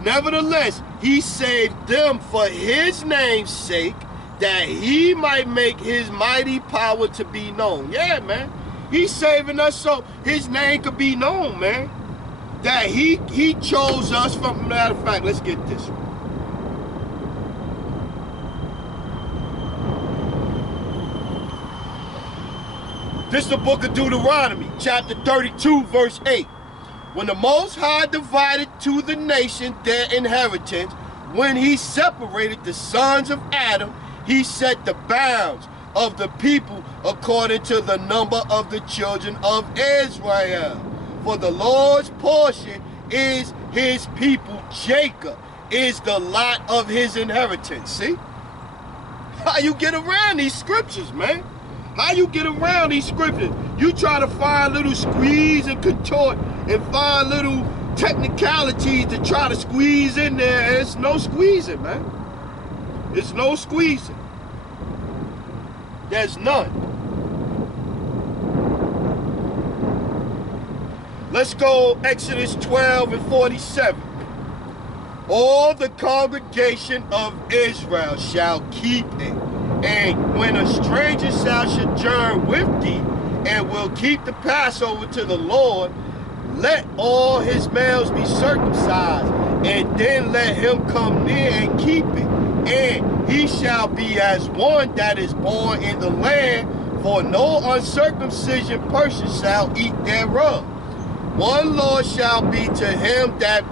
Nevertheless, he saved them for his name's sake, that he might make his mighty power to be known. Yeah, man. He's saving us so his name could be known, man. That he chose us from, matter of fact, let's get this one. This is the book of Deuteronomy, chapter 32, verse 8. When the Most High divided to the nation their inheritance, when he separated the sons of Adam, he set the bounds of the people according to the number of the children of Israel. For the Lord's portion is his people, Jacob is the lot of his inheritance. See? How you get around these scriptures, man? How you get around these scriptures? You try to find little squeeze and contort and find little technicalities to try to squeeze in there. It's no squeezing, man. It's no squeezing. There's none. Let's go Exodus 12 and 47. All the congregation of Israel shall keep it. And when a stranger shall sojourn with thee, and will keep the Passover to the Lord, let all his males be circumcised, and then let him come near and keep it. And he shall be as one that is born in the land, for no uncircumcision person shall eat thereof. One law shall be to him that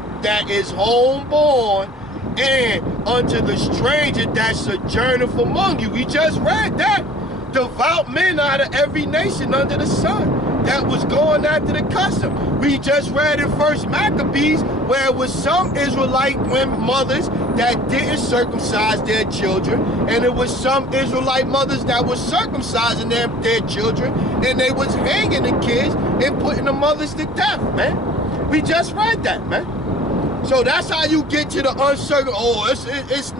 is homeborn, and unto the stranger that sojourneth among you. We just read that. Devout men out of every nation under the sun. That was going after the custom. We just read in 1 Maccabees where it was some Israelite women, mothers that didn't circumcise their children, and it was some Israelite mothers that was circumcising their children, and they was hanging the kids and putting the mothers to death, man. We just read that, man. So that's how you get to the uncircumcised. Oh, it's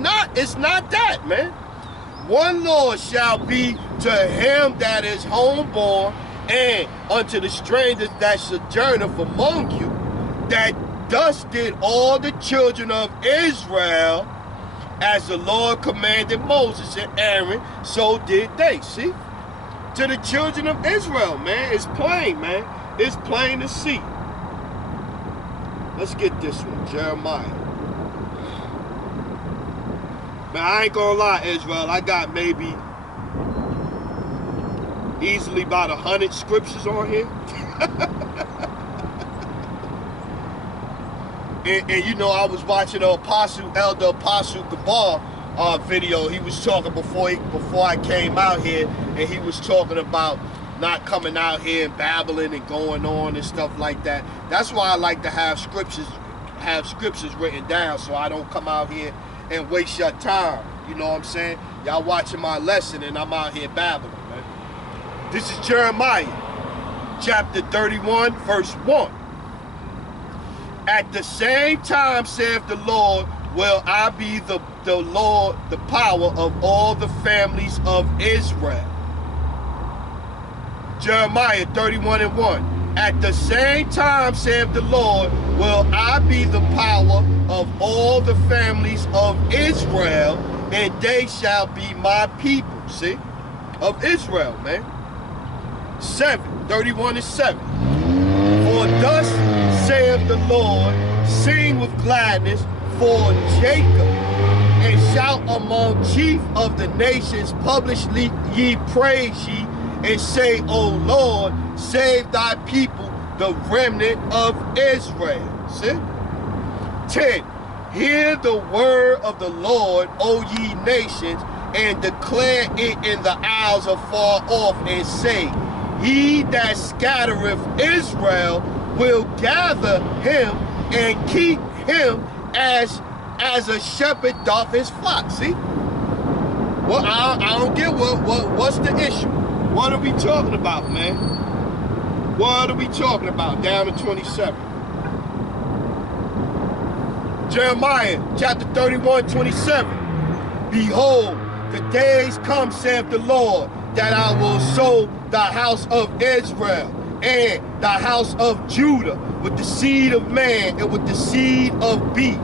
not that, man. One law shall be to him that is homeborn, and unto the strangers that sojourneth among you, that thus did all the children of Israel, as the Lord commanded Moses and Aaron, so did they. See? To the children of Israel, man. It's plain, man. It's plain to see. Let's get this one, Jeremiah. Man, I ain't gonna lie, Israel. I got maybe easily about 100 scriptures on here. and you know, I was watching Elder Apostle Gabar video. He was talking before I came out here, and he was talking about not coming out here and babbling and going on and stuff like that. That's why I like to have scriptures written down, so I don't come out here and waste your time. You know what I'm saying? Y'all watching my lesson and I'm out here babbling, man. This is Jeremiah, chapter 31, verse 1. At the same time, saith the Lord, will I be the Lord, the power of all the families of Israel. Jeremiah 31 and 1. At the same time, saith the Lord, will I be the power of all the families of Israel, and they shall be my people. See? Of Israel, man. 31 and 7. For thus saith the Lord, sing with gladness for Jacob, and shout among chief of the nations, publicly ye praise ye, and say, O Lord, save thy people, the remnant of Israel. See? 10. Hear the word of the Lord, O ye nations, and declare it in the isles afar off, and say, he that scattereth Israel will gather him and keep him as a shepherd doth his flock. See? Well, I don't get what's the issue. What are we talking about, man? What are we talking about? Down to 27. Jeremiah chapter 31, 27. Behold, the days come, saith the Lord, that I will sow the house of Israel and the house of Judah with the seed of man and with the seed of beast.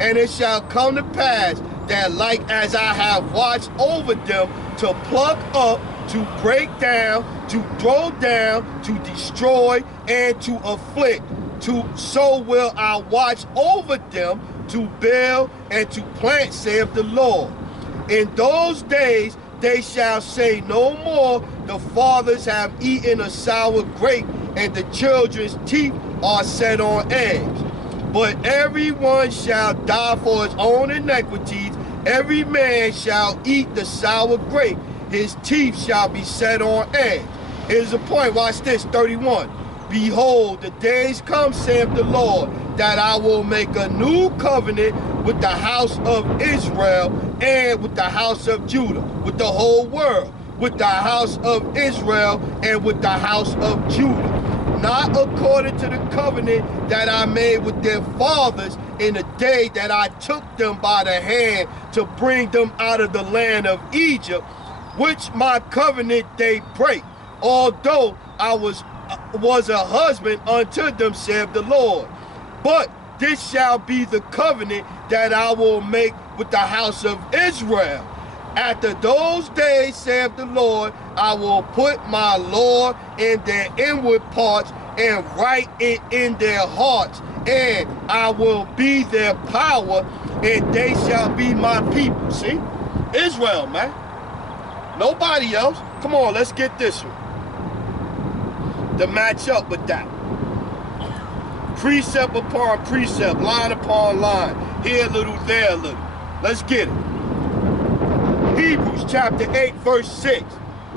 And it shall come to pass that like as I have watched over them to pluck up, to break down, to throw down, to destroy, and to afflict, so will I watch over them to build and to plant, saith the Lord. In those days they shall say no more, the fathers have eaten a sour grape, and the children's teeth are set on edge. But everyone shall die for his own iniquities, every man shall eat the sour grape, his teeth shall be set on edge. Here's the point, watch this, 31. Behold, the days come, saith the Lord, that I will make a new covenant with the house of Israel and with the house of Judah, with the whole world. with the house of Israel and with the house of Judah, not according to the covenant that I made with their fathers in the day that I took them by the hand to bring them out of the land of Egypt, which my covenant they break, although I was a husband unto them, saith the Lord. But this shall be the covenant that I will make with the house of Israel. After those days, saith the Lord, I will put my law in their inward parts and write it in their hearts, and I will be their power, and they shall be my people. See? Israel, man. Nobody else. Come on, let's get this one to match up with that. Precept upon precept, line upon line, here a little, there a little. Let's get it. Hebrews chapter 8, verse 6.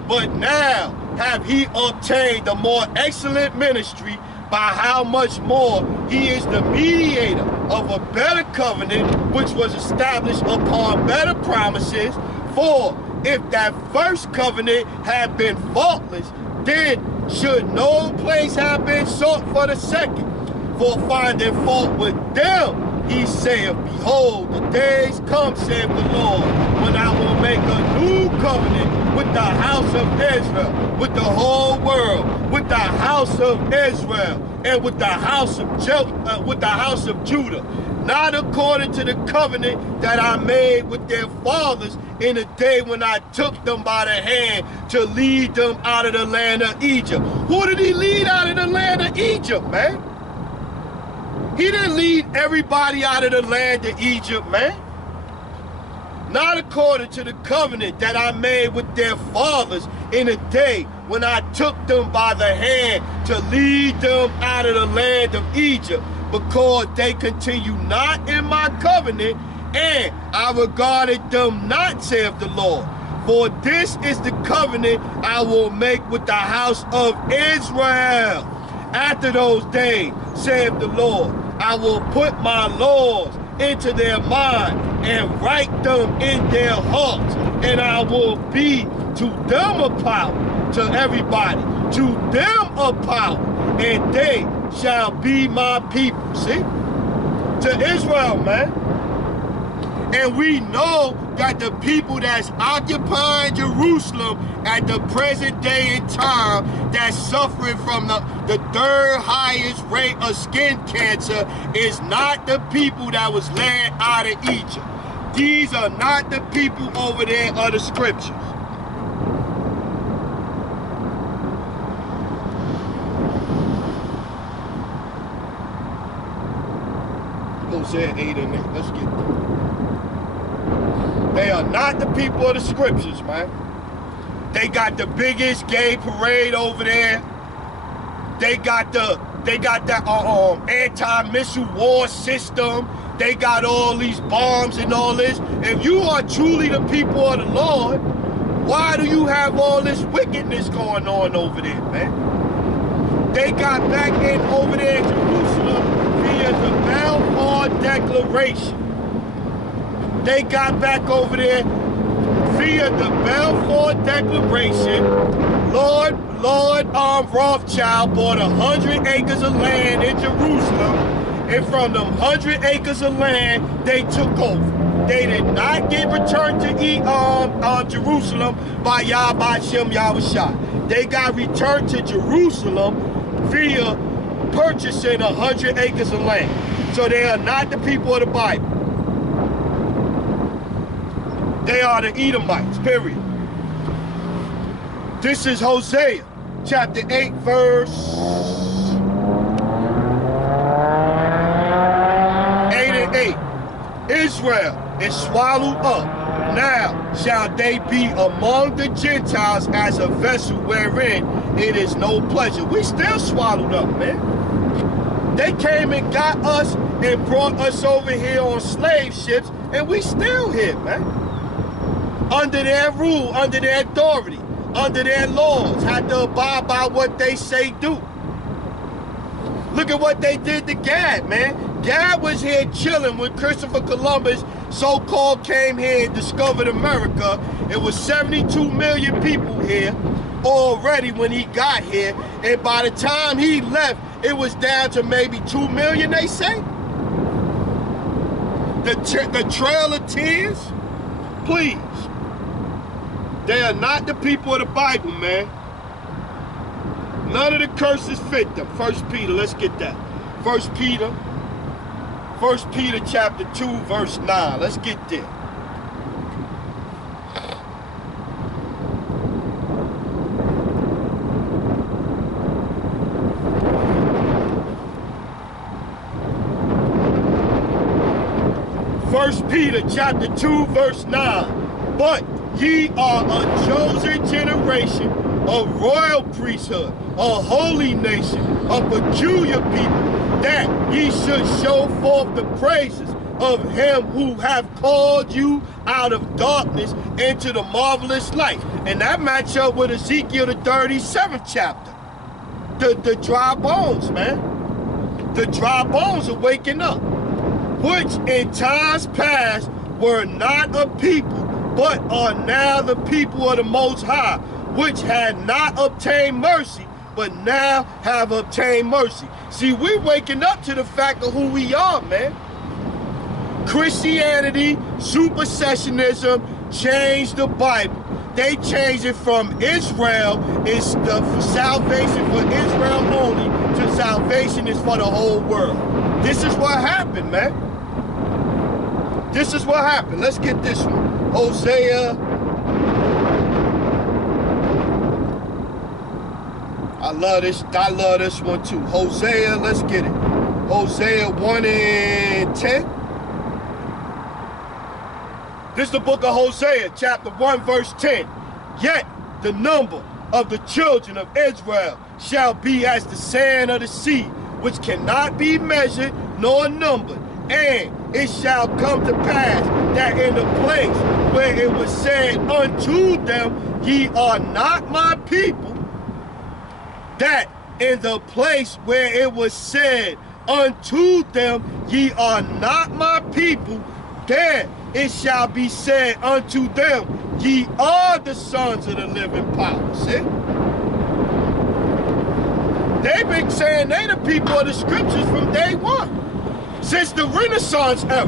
But now have he obtained a more excellent ministry, by how much more he is the mediator of a better covenant, which was established upon better promises. For if that first covenant had been faultless, then should no place have been sought for the second. For finding fault with them, he saith, behold, the days come, saith the Lord, when I will make a new covenant with the house of Israel, with the whole world, with the house of Israel, and with the house of Judah, not according to the covenant that I made with their fathers in the day when I took them by the hand to lead them out of the land of Egypt. Who did he lead out of the land of Egypt, man? He didn't lead everybody out of the land of Egypt, man. Not according to the covenant that I made with their fathers in the day when I took them by the hand to lead them out of the land of Egypt, because they continue not in my covenant, and I regarded them not, saith the Lord. For this is the covenant I will make with the house of Israel. After those days, saith the Lord, I will put my laws into their mind and write them in their hearts, and I will be to them a power, to everybody, to them a power, and they shall be my people. See? To Israel, man. And we know that the people that's occupying Jerusalem at the present day in time, that's suffering from the third highest rate of skin cancer, is not the people that was led out of Egypt. These are not the people over there of the scriptures. Hosea 8 and 8. Let's get there. They are not the people of the scriptures, man. They got the biggest gay parade over there. They got that anti-missile war system. They got all these bombs and all this. If you are truly the people of the Lord, why do you have all this wickedness going on over there, man? They got back in over there in Jerusalem via the Balfour Declaration. They got back over there via the Balfour Declaration. Lord Rothschild bought 100 acres of land in Jerusalem, and from them 100 acres of land, they took over. They did not get returned to Jerusalem by Yahweh Yahushua. They got returned to Jerusalem via purchasing 100 acres of land. So they are not the people of the Bible. They are the Edomites, period. This is Hosea, chapter 8, verse 8 and 8. Israel is swallowed up. Now shall they be among the Gentiles as a vessel wherein it is no pleasure. We still swallowed up, man. They came and got us and brought us over here on slave ships, and we still here, man. Under their rule, under their authority, under their laws, had to abide by what they say do. Look at what they did to Gad, man. Dad was here chilling when Christopher Columbus so-called came here and discovered America. It was 72 million people here already when he got here. And by the time he left, it was down to maybe 2 million, they say. The Trail of Tears, please. They are not the people of the Bible, man. None of the curses fit them. 1 Peter, let's get that. 1 Peter chapter 2, verse 9. Let's get there. First Peter chapter 2, verse 9. But ye are a chosen generation, a royal priesthood, a holy nation, a peculiar people, that ye should show forth the praises of him who have called you out of darkness into the marvelous light. And that match up with Ezekiel the 37th chapter. The dry bones, man. The dry bones are waking up, which in times past were not a people, but are now the people of the Most High, which had not obtained mercy, but now have obtained mercy. See, we're waking up to the fact of who we are, man. Christianity, supersessionism changed the Bible. They changed it from Israel is the salvation for Israel only to salvation is for the whole world. This is what happened, man. This is what happened. Let's get this one. Hosea. I love this one too. Hosea, let's get it. Hosea 1 and 10. This is the book of Hosea, chapter 1, verse 10. Yet the number of the children of Israel shall be as the sand of the sea, which cannot be measured nor numbered. And it shall come to pass that in the place where it was said unto them, ye are not my people, that in the place where it was said unto them, ye are not my people, there it shall be said unto them, ye are the sons of the living power. See? They've been saying they the people of the scriptures from day one. Since the Renaissance era.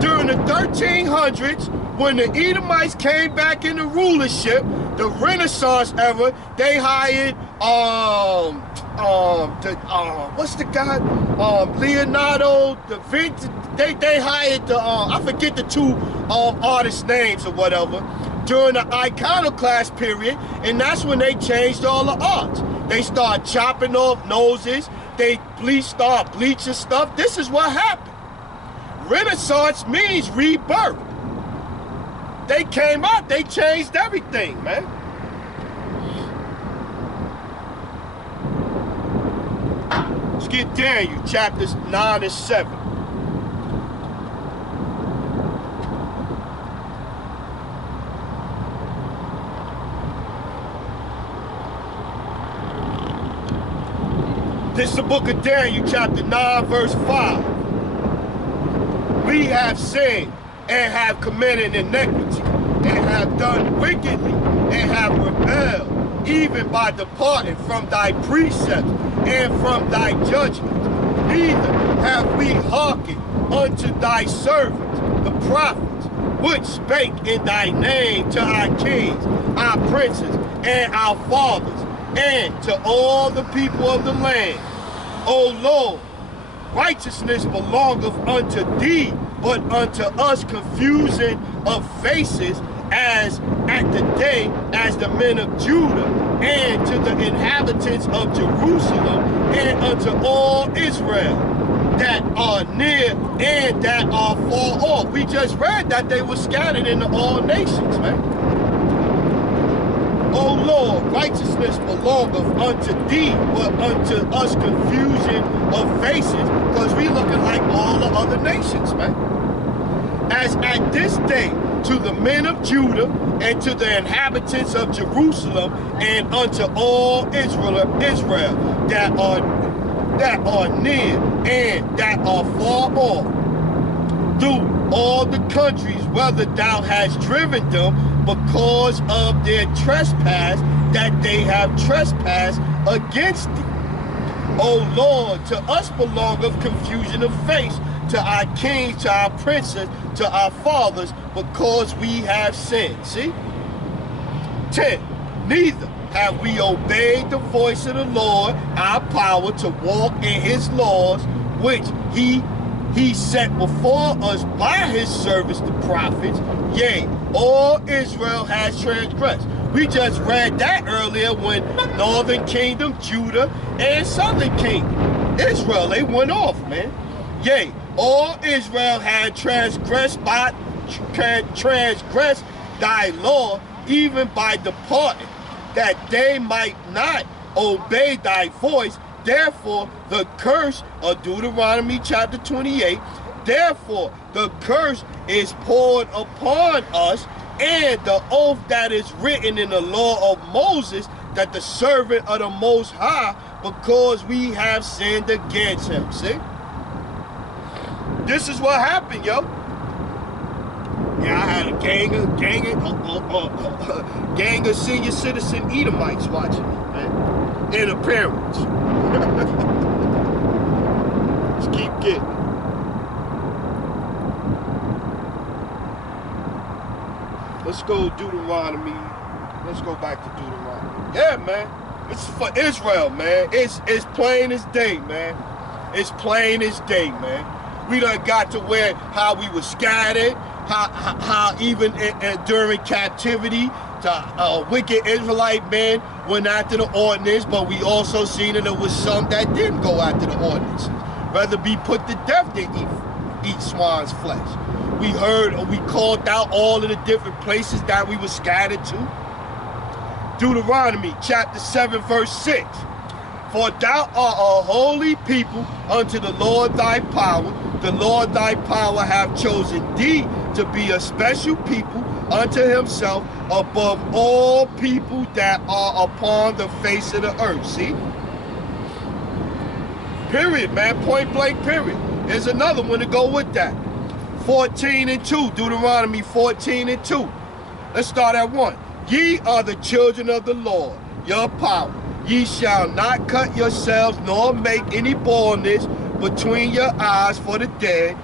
During the 1300s, when the Edomites came back into rulership, the Renaissance era, they hired what's the guy? Leonardo da Vinci. They hired the I forget the two artists' names or whatever during the iconoclast period, and that's when they changed all the arts. They start chopping off noses. They start bleaching stuff. This is what happened. Renaissance means rebirth. They came out, they changed everything, man. Let's get Daniel, chapters 9 and 7. This is the book of Daniel, chapter 9, verse 5. We have sinned and have committed iniquity and have done wickedly and have rebelled, even by departing from thy precepts and from thy judgments. Neither have we hearkened unto thy servants, the prophets, which spake in thy name to our kings, our princes, and our fathers, and to all the people of the land. O Lord, righteousness belongeth unto thee, but unto us confusion of faces as at the day as the men of Judah, and to the inhabitants of Jerusalem, and unto all Israel that are near and that are far off. We just read that they were scattered into all nations, man. O Lord, righteousness belongeth unto thee, but unto us confusion of faces, because we looking like all the other nations, man. As at this day, to the men of Judah, and to the inhabitants of Jerusalem, and unto all Israel that are that are near and that are far off, through all the countries, whether thou hast driven them because of their trespass that they have trespassed against thee. O Lord, to us belongeth confusion of face, to our kings, to our princes, to our fathers, because we have sinned. See? 10. Neither have we obeyed the voice of the Lord, our power, to walk in his laws, which he set before us by his servants, the prophets. Yea, all Israel has transgressed. We just read that earlier when northern kingdom, Judah, and southern kingdom, Israel, they went off, man. Yea, all Israel had transgressed thy law, even by departing, that they might not obey thy voice. Therefore, the curse of Deuteronomy chapter 28, therefore, the curse is poured upon us, and the oath that is written in the law of Moses, that the servant of the Most High, because we have sinned against him. See? This is what happened, yo. Yeah, I had a gang of senior citizen Edomites watching me, man. And the parents. Let's keep getting it. Let's go Deuteronomy. Let's go back to Deuteronomy. Yeah, man. It's for Israel, man. It's plain as day, man. It's plain as day, man. We done got to where how we were scattered, how even during captivity, the wicked Israelite men went after the ordinance, but we also seen that there was some that didn't go after the ordinances. Rather be put to death than eat swine's flesh. We heard, or we called out all of the different places that we were scattered to. Deuteronomy chapter 7 verse 6. For thou art a holy people unto the Lord thy power. The Lord thy power hath chosen thee to be a special people unto himself above all people that are upon the face of the earth. See? Period, man. Point blank, period. There's another one to go with that. 14 and 2. Deuteronomy 14 and 2. Let's start at 1. Ye are the children of the Lord, your power. Ye shall not cut yourselves, nor make any baldness between your eyes for the dead,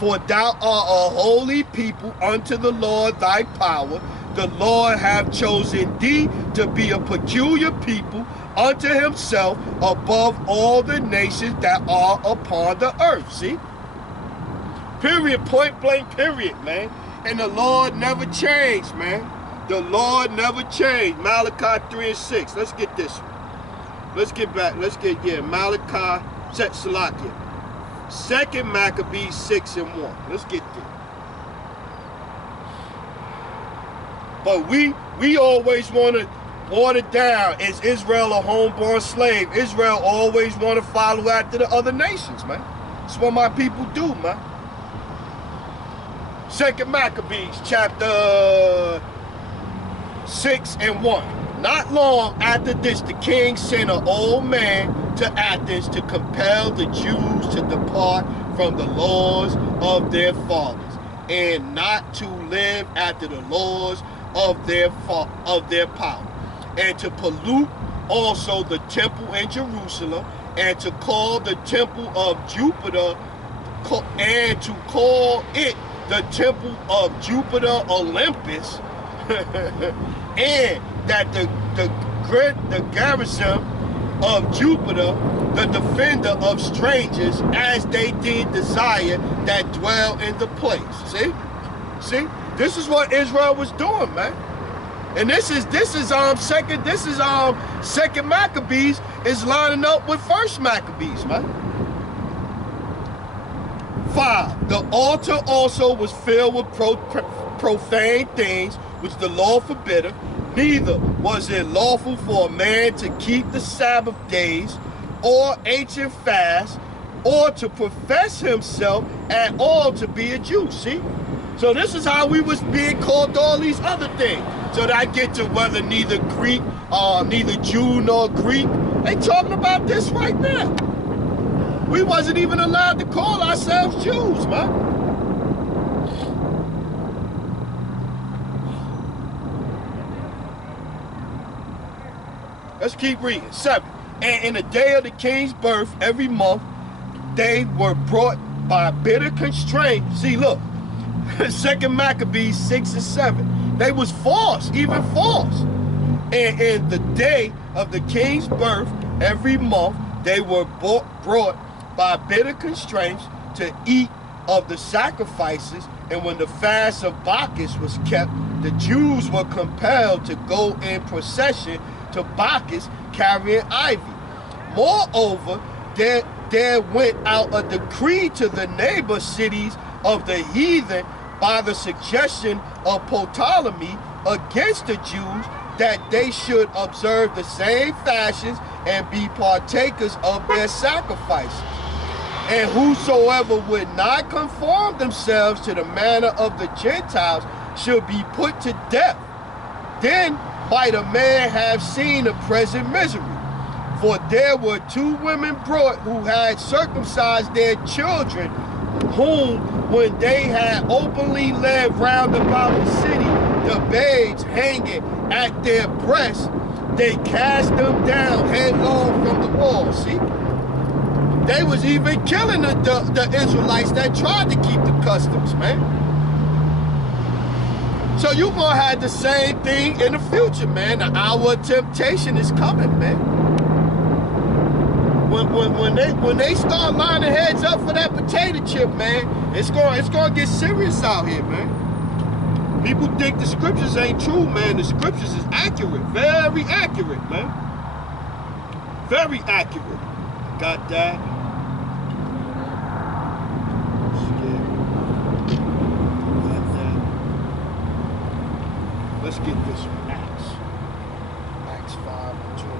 for thou art a holy people unto the Lord thy power. The Lord hath chosen thee to be a peculiar people unto himself above all the nations that are upon the earth. See? Period, point blank, period, man. And the Lord never changed, man. The Lord never changed. Malachi 3 and 6. Let's get this one. Let's get back. Let's get, Malachi, Salakia. 2nd Maccabees 6 and 1. Let's get there. But we always want to water down. Is Israel a homeborn slave? Israel always want to follow after the other nations, man. That's what my people do, man. 2nd Maccabees chapter 6 and 1. Not long after this, the king sent an old man to Athens to compel the Jews to depart from the laws of their fathers, and not to live after the laws of their power, and to pollute also the temple in Jerusalem, and to call the temple of Jupiter, and to call it the temple of Jupiter Olympus, and that the garrison of Jupiter, the defender of strangers, as they did desire that dwell in the place. See? This is what Israel was doing, man. And this is second Maccabees is lining up with 1st Maccabees, man. 5. The altar also was filled with profane things, which the Lord forbiddeth. Neither was it lawful for a man to keep the Sabbath days, or ancient fasts, or to profess himself at all to be a Jew. See? So this is how we was being called all these other things. So that I get to whether neither Jew nor Greek. They talking about this right now. We wasn't even allowed to call ourselves Jews, man. Let's keep reading. 7. And in the day of the king's birth, every month, they were brought by bitter constraint. See, look, 2 Maccabees 6 and 7. They was forced, even forced. And in the day of the king's birth, every month, they were brought by bitter constraints to eat of the sacrifices. And when the fast of Bacchus was kept, the Jews were compelled to go in procession to Bacchus carrying ivy. Moreover, there went out a decree to the neighbor cities of the heathen by the suggestion of Ptolemy against the Jews, that they should observe the same fashions and be partakers of their sacrifices. And whosoever would not conform themselves to the manner of the Gentiles should be put to death. Then might a man have seen the present misery. For there were 2 women brought who had circumcised their children, whom, when they had openly led round about the city, the babes hanging at their breasts, they cast them down headlong from the wall. See? They was even killing the Israelites that tried to keep the customs, man. So you gonna have the same thing in the future, man. The hour of temptation is coming, man. When they start lining heads up for that potato chip, man, it's gonna get serious out here, man. People think the scriptures ain't true, man. The scriptures is accurate, very accurate, man. Very accurate. Got that? Let's get this one. Acts 5 and 29.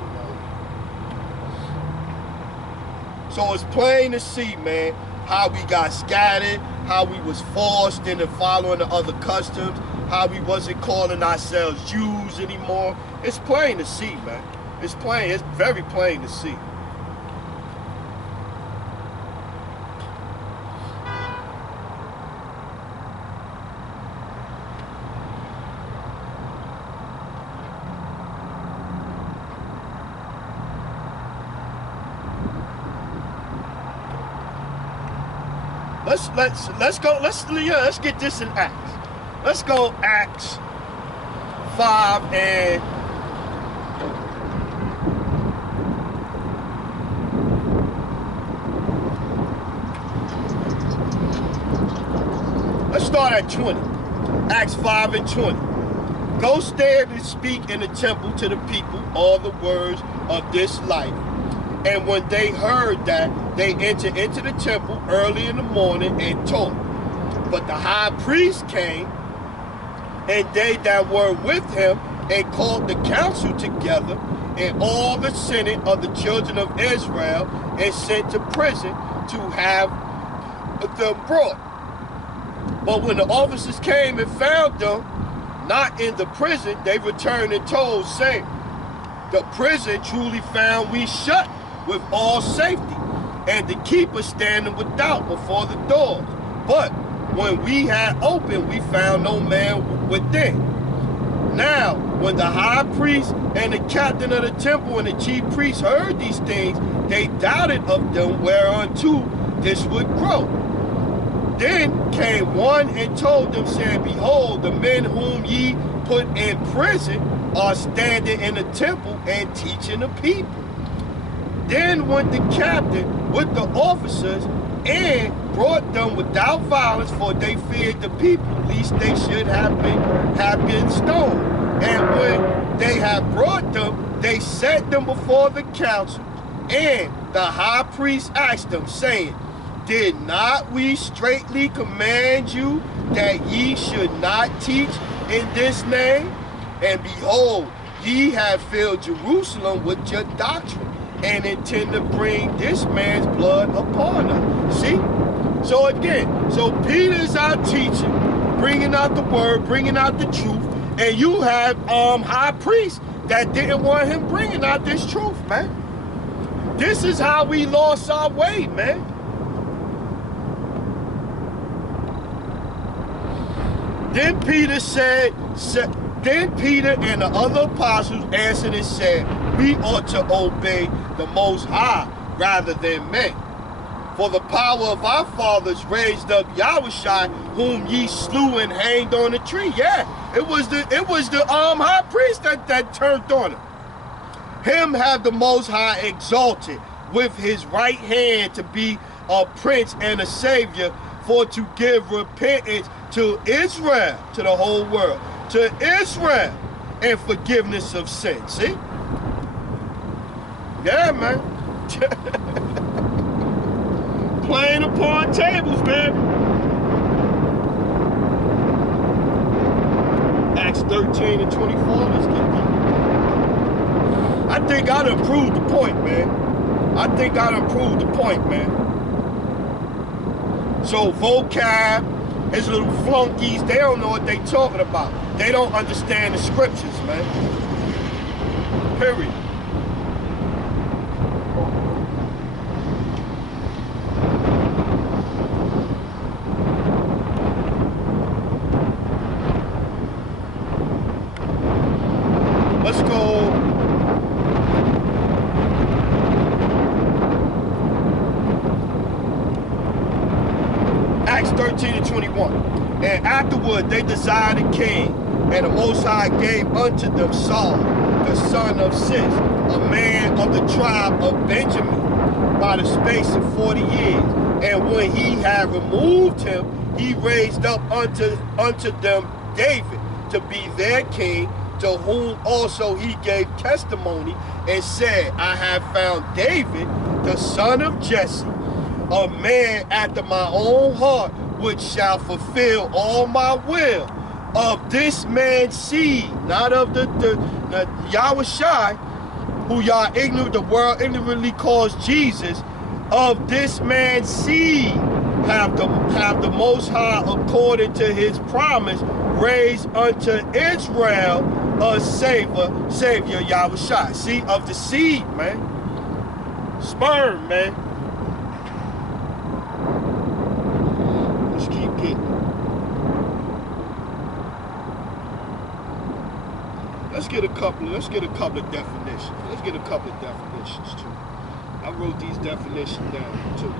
So it's plain to see, man, how we got scattered, how we was forced into following the other customs, how we wasn't calling ourselves Jews anymore. It's plain to see, man. It's plain. It's very plain to see. Let's get this in Acts. Let's go Acts 5 and let's start at 20. Acts 5 and 20. Go stand and speak in the temple to the people all the words of this life. And when they heard that, they entered into the temple early in the morning and taught. But the high priest came, and they that were with him, and called the council together, and all the senate of the children of Israel, and sent to prison to have them brought. But when the officers came and found them not in the prison, they returned and told, saying, the prison truly found we shut with all safety, and the keeper standing without before the doors. But when we had opened, we found no man within. Now, when the high priest and the captain of the temple and the chief priests heard these things, they doubted of them whereunto this would grow. Then came one and told them, saying, behold, the men whom ye put in prison are standing in the temple and teaching the people. Then went the captain with the officers and brought them without violence, for they feared the people, lest they should have been stoned. And when they had brought them, they set them before the council. And the high priest asked them, saying, did not we straitly command you that ye should not teach in this name? And behold, ye have filled Jerusalem with your doctrine, and intend to bring this man's blood upon us. See? So again, so Peter's out teaching, bringing out the word, bringing out the truth, and you have high priests that didn't want him bringing out this truth, man. This is how we lost our way, man. Then Peter and the other apostles answered and said, we ought to obey the Most High rather than men. For the power of our fathers raised up Yahushua, whom ye slew and hanged on the tree. Yeah, it was the high priest that turned on him. Him have the Most High exalted with his right hand to be a prince and a savior, for to give repentance to Israel, to the whole world, to Israel, and forgiveness of sin. See? Yeah, man. Playing upon tables, man. Acts 13 and 24, let's get that. I think I done proved the point, man. So vocab, his little flunkies, they don't know what they talking about. They don't understand the scriptures, man. Period. Let's go. Acts 13 and 21. And afterward they desired a king, and the Most High gave unto them Saul, the son of Cis, a man of the tribe of Benjamin, by the space of 40 years. And when he had removed him, he raised up unto them David to be their king, to whom also he gave testimony and said, I have found David, the son of Jesse, a man after my own heart, which shall fulfill all my will. Of this man's seed, not of the Yahushua, who y'all ignorant, the world ignorantly calls Jesus. Of this man's seed have the Most High, according to his promise, raised unto Israel a savior Yahushua. See, of the seed, man. Sperm, man. Let's keep getting. Let's get a couple of definitions. Let's get a couple of definitions too. I wrote these definitions down too.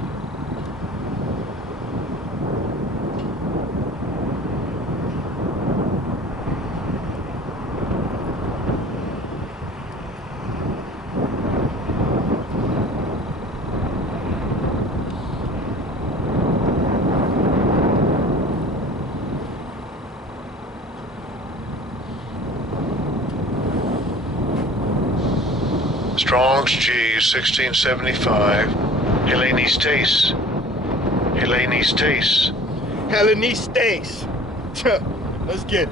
Strong's G 1675. Hellenistes. Let's get it.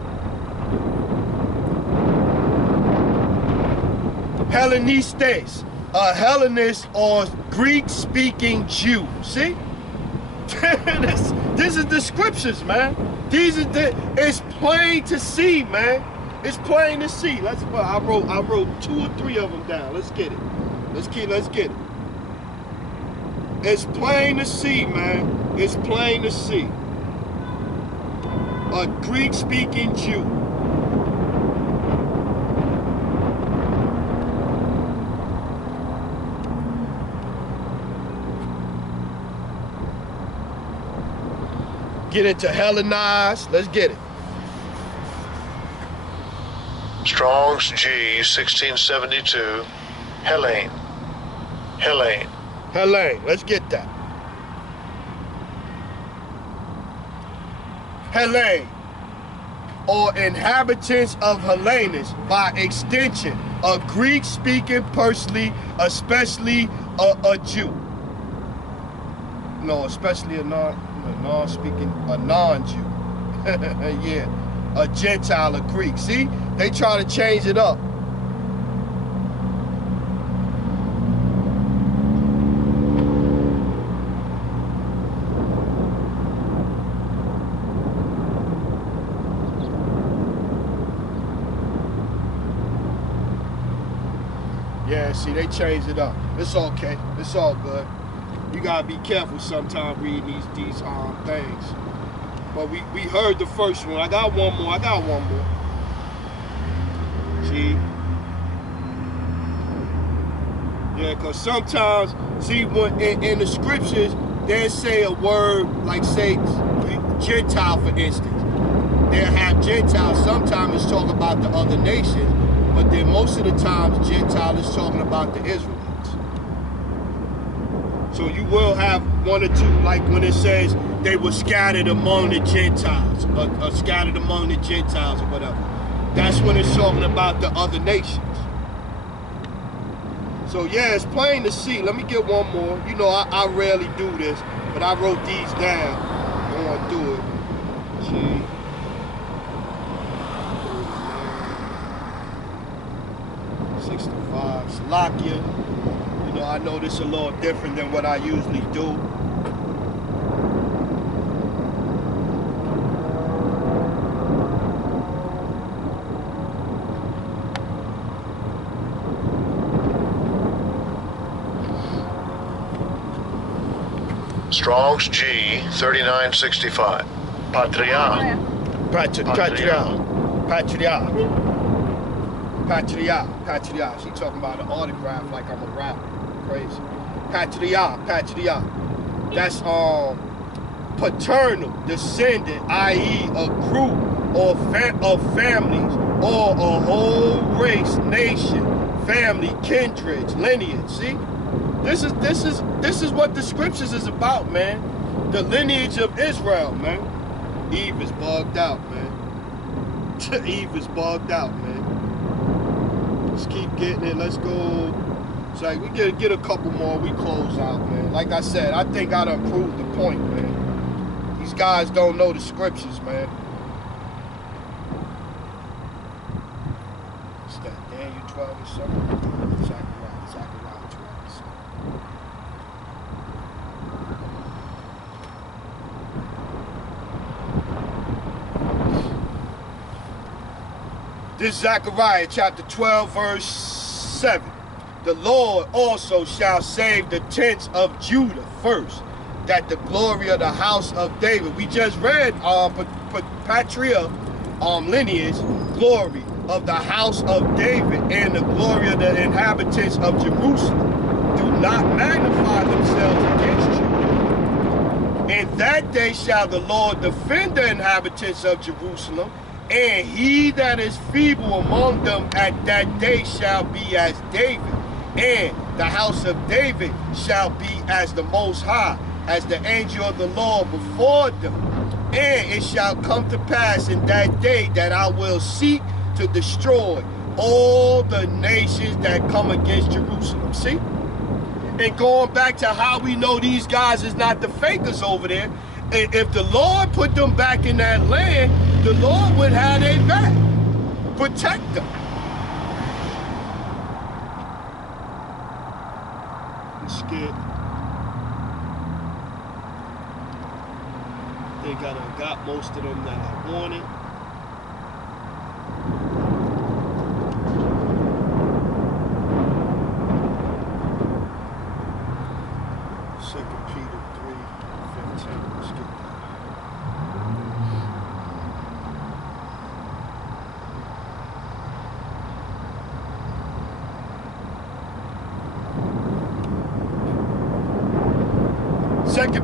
Hellenistes, a Hellenist or Greek-speaking Jew. See? this is the scriptures, man. It's plain to see, man. It's plain to see. I wrote 2 or 3 of them down. Let's get it. Let's get it. It's plain to see, man. It's plain to see. A Greek-speaking Jew. Get into Hellenized. Let's get it. Strong's G 1672. Hellene. Let's get that. Hellene, or inhabitants of Hellenes, by extension, a Greek-speaking person, especially a Jew. No, especially a non-Jew. Yeah, a Gentile, a Greek. See, they try to change it up. Yeah, see, they changed it up. It's okay. It's all good. You gotta be careful sometimes reading these things. But we heard the first one. I got one more. See? Yeah, because sometimes, see, when in the scriptures, they say a word like, say, Gentile, for instance. They'll have Gentiles. Sometimes it's talking about the other nations, but then most of the times, Gentile is talking about the Israelites. So you will have one or two, like when it says they were scattered among the Gentiles, or scattered among the Gentiles or whatever. That's when it's talking about the other nations. So yeah, it's plain to see. Let me get one more. You know, I rarely do this, but I wrote these down. Going through it. See. 65. Salakia. You know, I know this a little different than what I usually do. Strong's G 3965. Patria. Patria. She talking about an autograph like I'm a rapper. Crazy. Patria. That's paternal descendant, i.e. a group or of families or a whole race, nation, family, kindred, lineage. See? This is what the scriptures is about, man. The lineage of Israel, man. Eve is bugged out, man. Eve is bugged out, man. Let's keep getting it. Let's go. It's like we get a couple more. We close out, man. Like I said, I think I done proved the point, man. These guys don't know the scriptures, man. What's that? Daniel 12 or something? Zechariah 12 or something. This is Zechariah chapter 12, verse 7. The Lord also shall save the tents of Judah first, that the glory of the house of David. We just read Patria lineage, glory of the house of David, and the glory of the inhabitants of Jerusalem. Do not magnify themselves against you. In that day shall the Lord defend the inhabitants of Jerusalem, and he that is feeble among them at that day shall be as David, and the house of David shall be as the Most High, as the angel of the Lord before them. And it shall come to pass in that day that I will seek to destroy all the nations that come against Jerusalem. See? And going back to how we know these guys is not the fakers over there, if the Lord put them back in that land, the Lord would have their back. Protect them. Let's skip. I think I done got most of them that I wanted.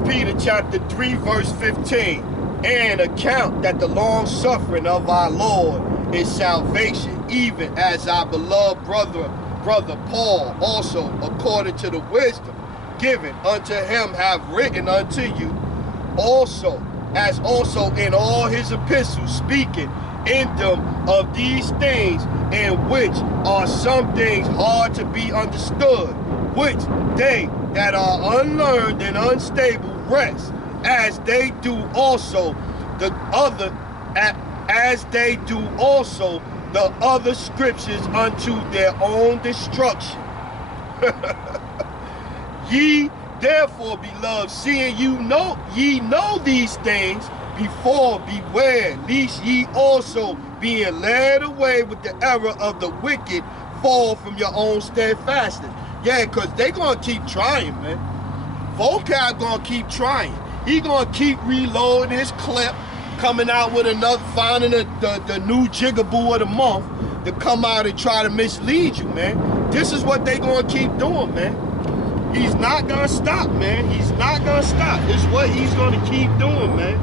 Peter chapter 3 verse 15, and account that the long suffering of our Lord is salvation, even as our beloved brother Paul also, according to the wisdom given unto him, have written unto you, also as also in all his epistles, speaking in them of these things, in which are some things hard to be understood, which they that are unlearned and unstable rest, as they do also the other scriptures unto their own destruction. Ye therefore, beloved, seeing ye know these things before, beware, lest ye also, being led away with the error of the wicked, fall from your own steadfastness. Yeah, because they going to keep trying, man. Vocab going to keep trying. He going to keep reloading his clip, coming out with another, finding the new jigaboo of the month to come out and try to mislead you, man. This is what they going to keep doing, man. He's not going to stop, man. He's not going to stop. It's what he's going to keep doing, man.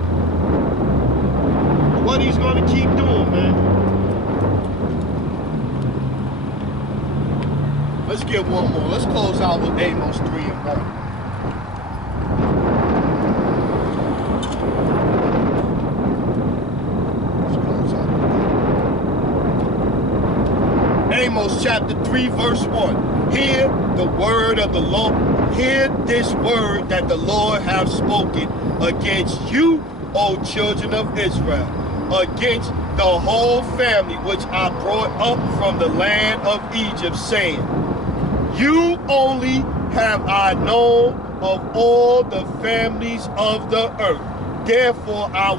It's what he's going to keep doing, man. Let's get one more. Let's close out with Amos 3 and 1. Amos chapter 3 verse 1. Hear the word of the Lord. Hear this word that the Lord hath spoken against you, O children of Israel, against the whole family which I brought up from the land of Egypt, saying, you only have I known of all the families of the earth. Therefore I